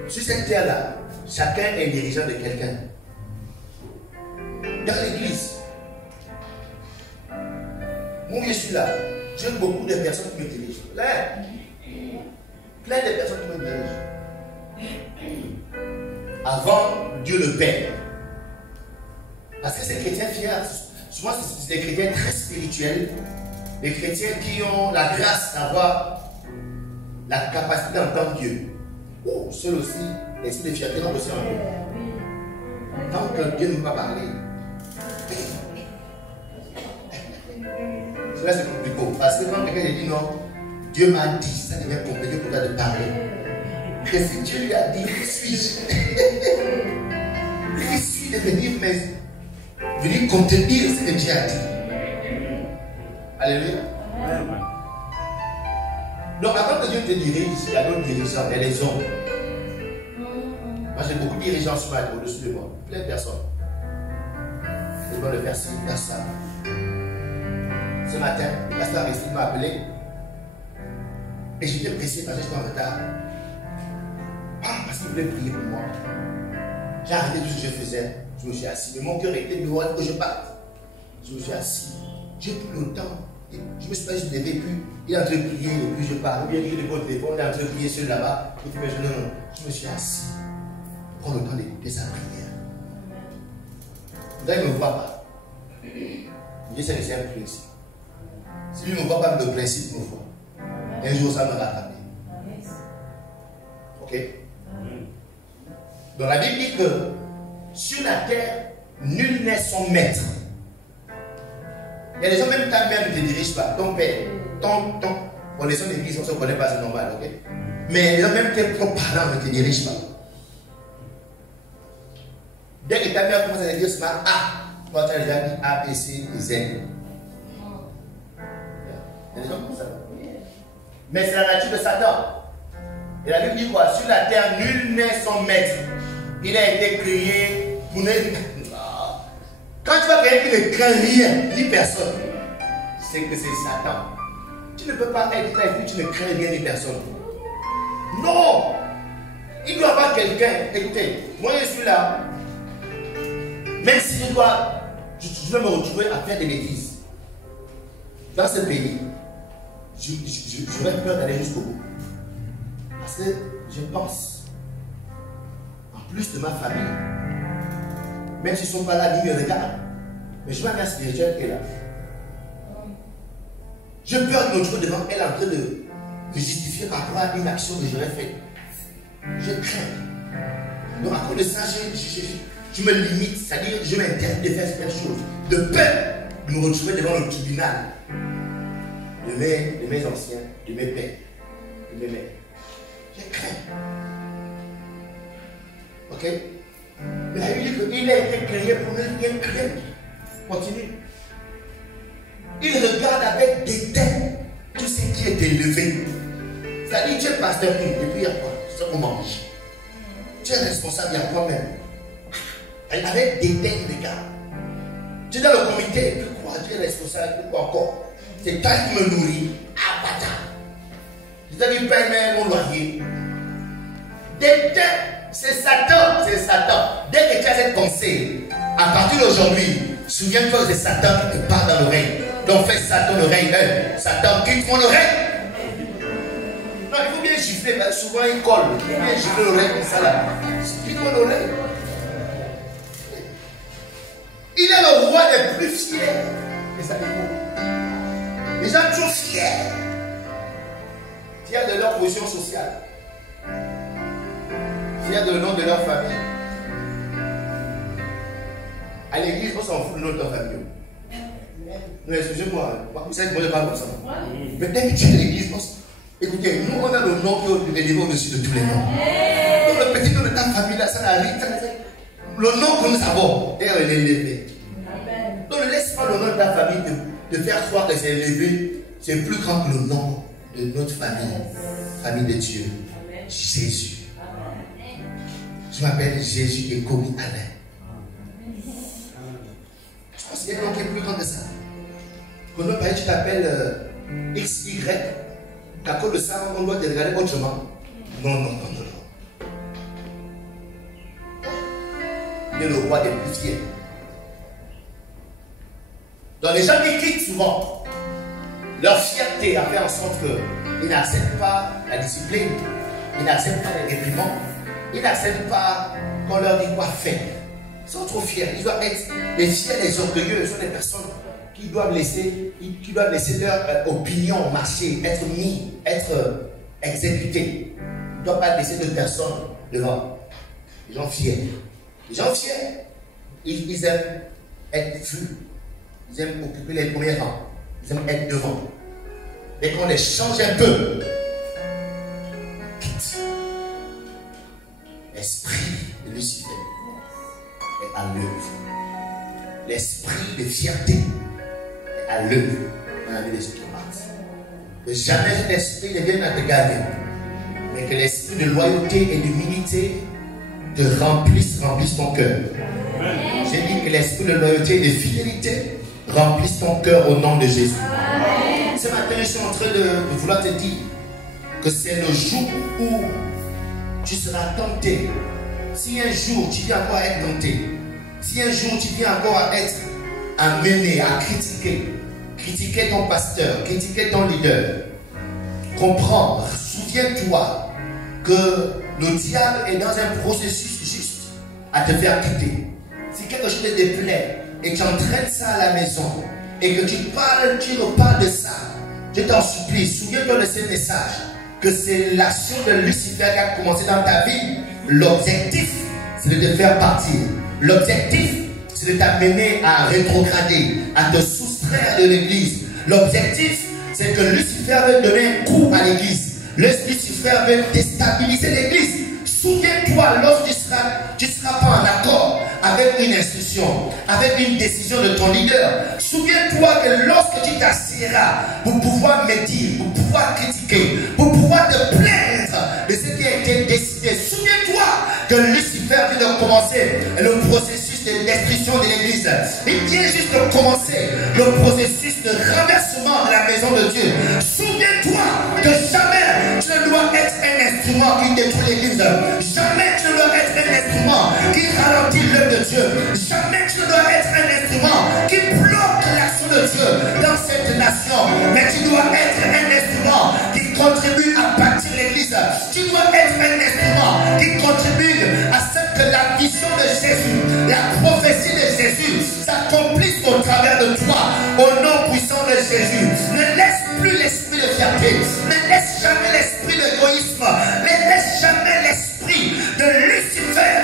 Sur cette terre-là, chacun est dirigeant de quelqu'un. Dans l'église, moi je suis là, j'ai beaucoup de personnes qui me dirigent. Plein de personnes qui me dirigent. Avant Dieu le Père. Parce que ces chrétiens fiers, souvent c'est des chrétiens très spirituels, des chrétiens qui ont la grâce d'avoir la capacité d'entendre Dieu. Oh, seul aussi, l'esprit de fierté rentre aussi en eux. Tant que Dieu ne va pas parler. Cela c'est compliqué. Parce que quand quelqu'un dit non, Dieu m'a dit, ça devient compliqué pour toi de parler. Que si Dieu lui a dit, qui suis-je? Qui suis de venir contenir ce que Dieu a dit. Alléluia. Donc avant que Dieu te dirige, il y a d'autres dirigeants, il y a les hommes. Moi j'ai beaucoup de dirigeants au-dessus de moi, plein de personnes. Je dois le faire ci, faire ça. Ce matin, le pasteur Aristide m'a appelé et j'étais pressé parce que j'étais en retard. Parce qu'il voulait prier pour moi. J'ai arrêté tout ce que je faisais, je me suis assis. Mais mon cœur était dehors que je parte. Je me suis assis. J'ai pris le temps. Je me suis pas juste levé, puis il est en train de prier, et puis je parle. Ou bien il est au téléphone, il est en train de prier seul là-bas. Et puis non, non, je me suis assis. Prends le temps d'écouter sa prière. Là, il ne me voit pas. Dieu sait que c'est un principe. Si lui ne me voit pas, le principe me voit. Un jour, ça me rattraper. Ok? Donc la Bible dit que sur la terre, nul n'est son maître. Il y a des gens, même ta mère ne te dirige pas. Ton père, bon, les gens d'église, on ne se connaît pas, c'est normal, ok? Mais les gens, même tes propres parents ne te dirigent pas. Dès que ta mère commence à te dire ce matin, toi tu as déjà dit A, B, C et Z. Il y a des gens comme ça. Mais c'est la nature de Satan. Et la Bible dit quoi? Sur la terre, nul n'est son maître. Il a été créé pour ne... Quand tu vois quelqu'un qui ne craint rien, ni personne, c'est que c'est Satan. Tu ne peux pas être là et puis tu ne crains rien ni personne. Non! Il doit y avoir quelqu'un. Écoutez, moi je suis là. Même si je vais me retrouver à faire des bêtises dans ce pays, j'aurais peur d'aller jusqu'au bout. Parce que je pense, en plus de ma famille, même s'ils ne sont pas là, ni me regardent, mais je vois un spirituel qui est là. J'ai peur de me retrouver devant elle en train de me justifier par rapport à une action que j'aurais faite. Je crains. Donc à cause de ça, je me limite, c'est-à-dire je m'interdis de faire certaines choses. De peur de me retrouver devant le tribunal de mes anciens, de mes pères, de mes mères. Je crains. Ok? Mais la Bible dit qu'il a été créé pour ne rien craindre. Continue. Il regarde avec dédain tout ce qui est élevé. C'est-à-dire, tu es pasteur, et puis il y a quoi? C'est ça qu'on mange. Tu es responsable, il y a quoi même? Avec dédain, il regarde. Tu es dans le comité, et puis quoi? Tu es responsable, et puis quoi encore? C'est toi qui me nourris. Ah, bata. C'est-à-dire, il paye même mon loyer. Dédain, c'est Satan, c'est Satan. Dès que tu as cette pensée, à partir d'aujourd'hui, souviens-toi que c'est Satan qui te parle dans l'oreille. Donc fais Satan l'oreille. Satan, quitte mon oreille. Non, il faut bien gifler. Souvent, il colle. Il faut bien gifler l'oreille comme ça là. Quitte mon oreille. Il est le roi des plus fiers. Et ça dépend. Les gens sont fiers. Fiers de leur position sociale. Fiers de le nom de leur famille. À l'église, on s'en fout du nom de leur famille. Non, excusez-moi, vous savez que moi je parle comme ça. Mais dès que tu es à l'église, écoutez, nous on a le nom qui est élevé au-dessus de tous les noms. Donc le petit nom de ta famille là, ça n'arrive. Le nom que nous avons est élevé. Donc ne laisse pas le nom de ta famille te faire croire que c'est élevé. C'est plus grand que le nom de notre famille. Famille de Dieu. Jésus. Je m'appelle Jésus et Komi Alain. Je pense qu'il y a un nom qui est plus grand que ça. Quand notre père, tu t'appelles XY, à cause de ça, on doit te regarder autrement. Non. Il est le roi des plus fiers. Donc les gens qui quittent souvent, leur fierté a fait en sorte qu'ils n'acceptent pas la discipline, ils n'acceptent pas les réprimandes, ils n'acceptent pas qu'on leur dit quoi faire. Ils sont trop fiers. Ils doivent être les fiers, les orgueilleux. Ils sont des personnes qui doivent laisser leur opinion marcher, être mis, être exécutés. Ils ne doivent pas laisser d'autres personnes devant. Les gens fiers. Les gens fiers, ils aiment être vus. Ils aiment occuper les premiers rangs. Ils aiment être devant. Dès qu'on les change un peu, quitte. L'esprit de Lucifer est à l'œuvre. L'esprit de fierté est à l'œuvre dans la vie de ceux qui partent. Que jamais cet esprit ne vienne à te garder, mais que l'esprit de loyauté et d'humilité te remplisse ton cœur. J'ai dit que l'esprit de loyauté et de fidélité remplisse ton cœur au nom de Jésus. Ce matin, je suis en train de vouloir te dire que c'est le jour où tu seras tenté. Si un jour tu viens encore à être tenté, si un jour tu viens encore à être amené à critiquer ton pasteur, critiquer ton leader, comprends, souviens-toi que le diable est dans un processus juste à te faire quitter. Si quelque chose te déplaît et tu entraînes ça à la maison et que tu reparles de ça, je t'en supplie, souviens-toi de ce message, que c'est l'action de Lucifer qui a commencé dans ta vie. L'objectif, c'est de te faire partir. L'objectif, c'est de t'amener à rétrograder, à te soustraire de l'église. L'objectif, c'est que Lucifer veut donner un coup à l'église. Lucifer veut déstabiliser l'église. Souviens-toi, lorsque tu seras pas en accord avec une instruction, avec une décision de ton leader, souviens-toi que lorsque tu t'assieras pour pouvoir médire, pour pouvoir critiquer, pour pouvoir te plaindre de ce qui a été décidé, souviens-toi que Lucifer vient de commencer le processus de destruction de l'église. Il vient juste de commencer le processus de renversement de la maison de Dieu. Souviens-toi que jamais tu ne dois être un instrument qui détruit l'église. Jamais tu ne dois être un instrument qui ralentit l'œuvre de Dieu. Jamais tu ne dois être un instrument qui bloque l'action de Dieu dans cette nation. Mais tu dois être un instrument qui contribue à bâtir l'église. Tu dois être un instrument qui contribue à ce que la vision de Jésus, la prophétie de Jésus s'accomplisse au travers de toi, au nom puissant de Jésus. Ne laisse plus l'esprit de fierté, ne laisse jamais l'esprit d'égoïsme, ne laisse jamais l'esprit de Lucifer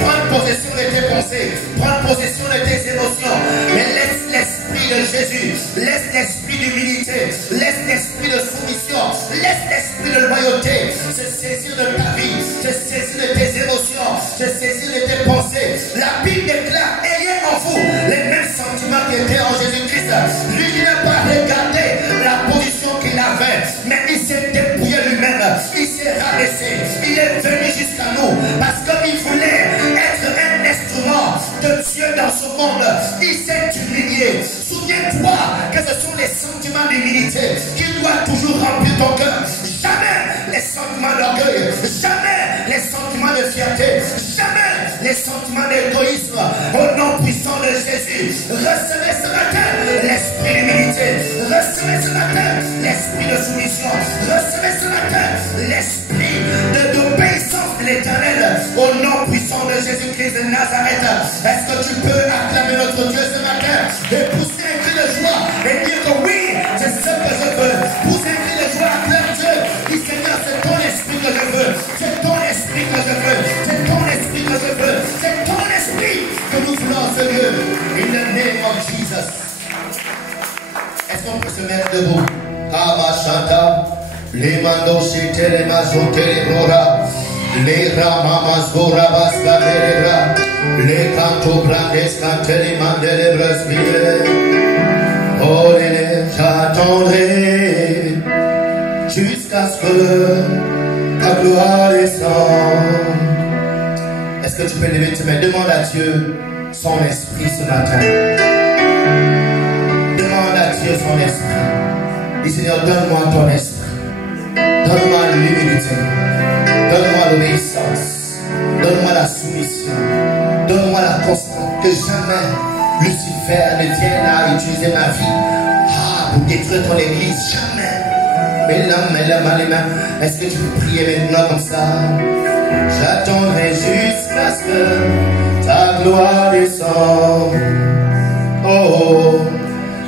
prendre possession de tes pensées, prendre possession de tes émotions, mais laisse l'esprit de Jésus, laisse l'esprit d'humilité, laisse l'esprit de soumission, laisse l'esprit de loyauté se saisir de ta vie, se saisir de tes émotions, se saisir de tes pensées. La Bible déclare: ayez en vous les mêmes sentiments qui étaient en Jésus-Christ. Lui qui n'a pas regardé la position qu'il avait, mais il s'est dépouillé lui-même, il s'est rabaissé, il est venu jusqu'à nous parce qu'il voulait être un instrument de Dieu dans ce monde. Il s'est humilié. Souviens-toi que ce sont les sentiments d'humilité qui doivent toujours remplir ton cœur. Jamais les sentiments d'orgueil, jamais les sentiments de fierté, jamais les sentiments d'égoïsme. Au nom puissant de Jésus, recevez ce matin l'esprit d'humilité, recevez ce matin l'esprit de soumission, recevez ce matin l'esprit d'obéissance de l'Éternel. Au nom puissant de Jésus-Christ de Nazareth, est-ce que tu peux acclamer notre Dieu ce matin et pousser un cri de joie et dire que oui, c'est ce que je veux. Pousser un cri de joie, acclame Dieu. Dis: Seigneur, c'est ton esprit que je veux, c'est ton esprit que je veux, c'est ton esprit que je veux, c'est ton esprit que nous voulons ce lieu. In the name of Jesus. Est-ce qu'on peut se mettre debout? Abashanta, les mandos chez les majotes, les bras, les ramamas, borabas, les bras, les cantos, brandes, cantes, les mandes, les bras, oh, j'attendrai jusqu'à ce que ta gloire descende. Est-ce que tu peux lever tes mains? Demande à Dieu son esprit ce matin. Demande à Dieu son esprit. Dis: Seigneur, donne-moi ton esprit. Donne-moi l'humilité. Donne-moi l'obéissance. Donne-moi la soumission. Donne-moi la constance. Que jamais Lucifer ne vienne à utiliser ma vie pour détruire ton église. Jamais. Mais là, est-ce que tu peux prier maintenant comme ça? J'attendrai jusqu'à ce que ta gloire descende. Oh,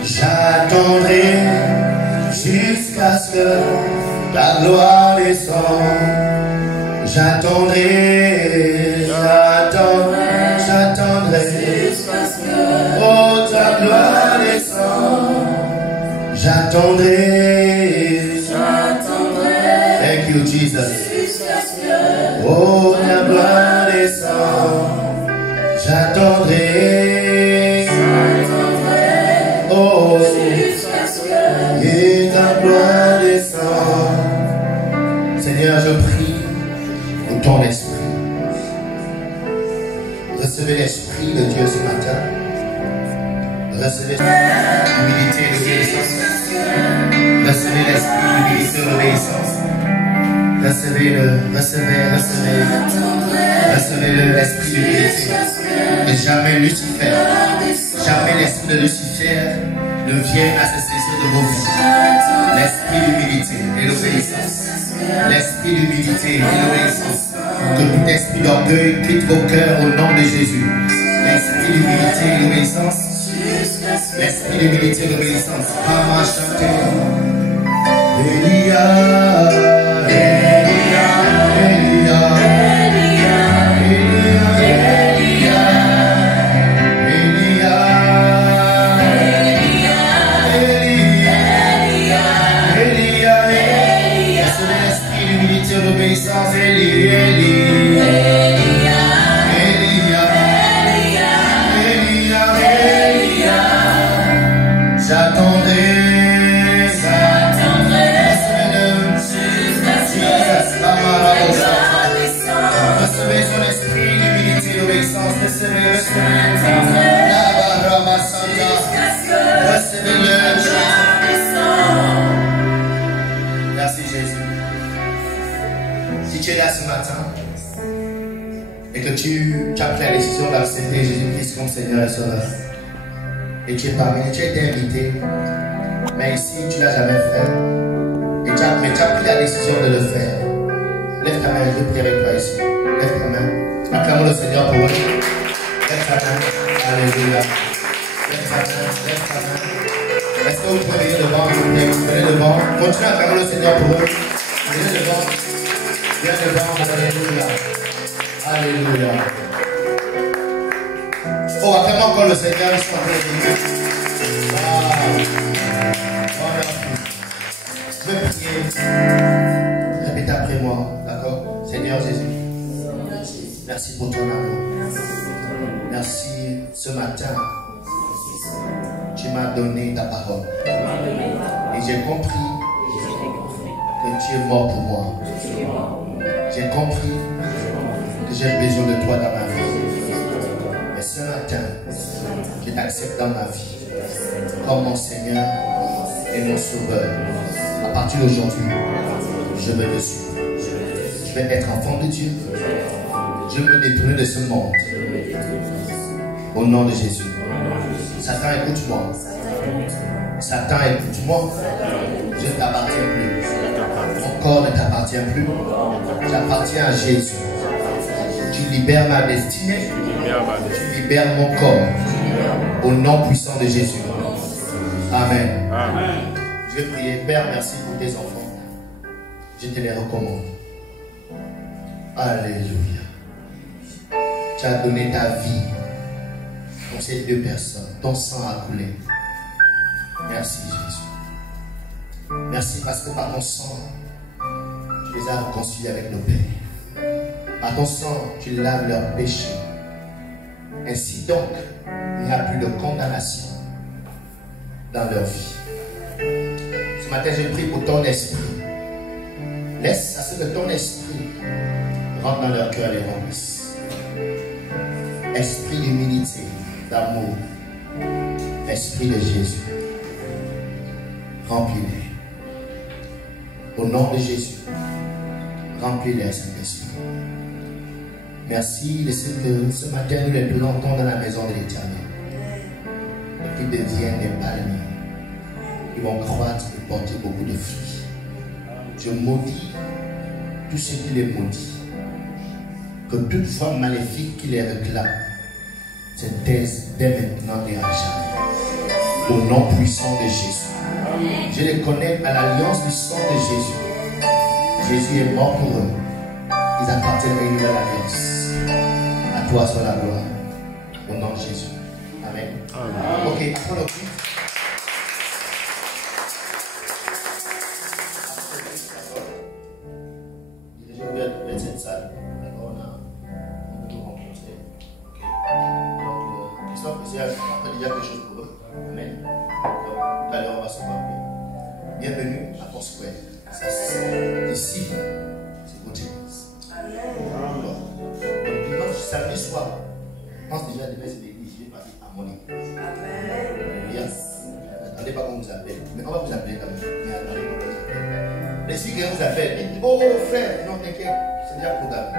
j'attendrai jusqu'à ce que ta gloire descende. J'attendrai jusqu'à ce que ta gloire descende. J'attendrai. Thank you, Jesus. Oh, ta gloire descend. J'attendrai. Oh, et ta gloire descend. Seigneur, je prie pour ton esprit. Recevez l'esprit de Dieu ce matin. Recevez l'humilité et l'obéissance. Recevez l'esprit d'humilité et l'obéissance. Recevez-le, recevez-le, l'esprit d'humilité. Et jamais Lucifer, jamais l'esprit de Lucifer ne vienne à se saisir de vos vies. L'esprit d'humilité et l'obéissance. L'esprit d'humilité et l'obéissance. Que tout esprit d'orgueil quitte vos cœurs au nom de Jésus. L'esprit d'humilité et l'obéissance. L'esprit d'humilité et l'obéissance. Comment chanter? Elia. Si tu es là ce matin et que tu as pris la décision d'accepter Jésus-Christ comme Seigneur et Sauveur, et tu es parmi, tu as été invité, mais ici tu ne l'as jamais fait, et tu as pris la décision de le faire, lève ta main, je vais prier avec toi ici. Lève ta main. Acclamons le Seigneur pour eux. Lève ta main. Alléluia. Lève ta main. Lève ta main. Est-ce que vous pouvez venir devant? Venez devant. Continuez à acclamer le Seigneur pour eux. Venez devant. Viens devant. Alléluia. Alléluia. Oh, acclamons encore le Seigneur. Wow. Je vais prier. Répétez après moi. D'accord? Seigneur Jésus. Merci pour ton amour. Merci ce matin. Tu m'as donné ta parole. Et j'ai compris que tu es mort pour moi. J'ai compris que j'ai besoin de toi dans ma vie. Et ce matin, je t'accepte dans ma vie comme mon Seigneur et mon Sauveur. À partir d'aujourd'hui, je veux le suivre. Je vais être enfant de Dieu. Je veux me détourner de ce monde. Au nom de Jésus. Satan, écoute-moi. Satan, écoute-moi. Je ne t'appartiens plus. Mon corps ne t'appartient plus. J'appartiens à Jésus. Tu libères ma destinée. Tu libères mon corps. Au nom puissant de Jésus. Amen. Amen. Je vais prier. Père, merci pour tes enfants. Je te les recommande. Alléluia. Tu as donné ta vie pour ces deux personnes. Ton sang a coulé. Merci Jésus. Merci parce que par ton sang, tu les as réconciliés avec le Père. Par ton sang, tu laves leurs péchés. Ainsi donc, il n'y a plus de condamnation dans leur vie. Ce matin, je prie pour ton esprit. Laisse à ce que ton esprit rentre dans leur cœur et les remplisse. Esprit d'humilité, d'amour, esprit de Jésus, remplis-les. Au nom de Jésus, remplis-les, Saint-Esprit. Merci de ce que ce matin nous les plantons dans la maison de l'Éternel. Et qu'ils deviennent des palmiers. Ils vont croître et porter beaucoup de fruits. Je maudis tout ce qui les maudit. Que toute forme maléfique qui les réclame se taise dès maintenant et à jamais. Au nom puissant de Jésus. Je les connecte à l'alliance du sang de Jésus. Jésus est mort pour eux. Ils appartiennent à une nouvelle alliance. À toi soit la gloire. Au nom de Jésus. Amen. Amen. Ok, après le culte. Je vais vers cette salle. D'accord, on a tout rencontré. Ok. Donc, Christophe, c'est après déjà quelque chose pour eux. Amen. Donc, tout à l'heure, on va se parler. Bienvenue à Port Square. Ici, c'est votre église. Amen. Donc, dimanche, samedi soir, je pense déjà demain c'est l'église, je vais partir à mon église. Amen. N'attendez pas qu'on vous appelle, mais on va vous appeler quand même. Mais attendez pas qu'on vous appelle. Mais si quelqu'un vous appelle, dites, oh frère, non t'inquiète, c'est déjà programmé.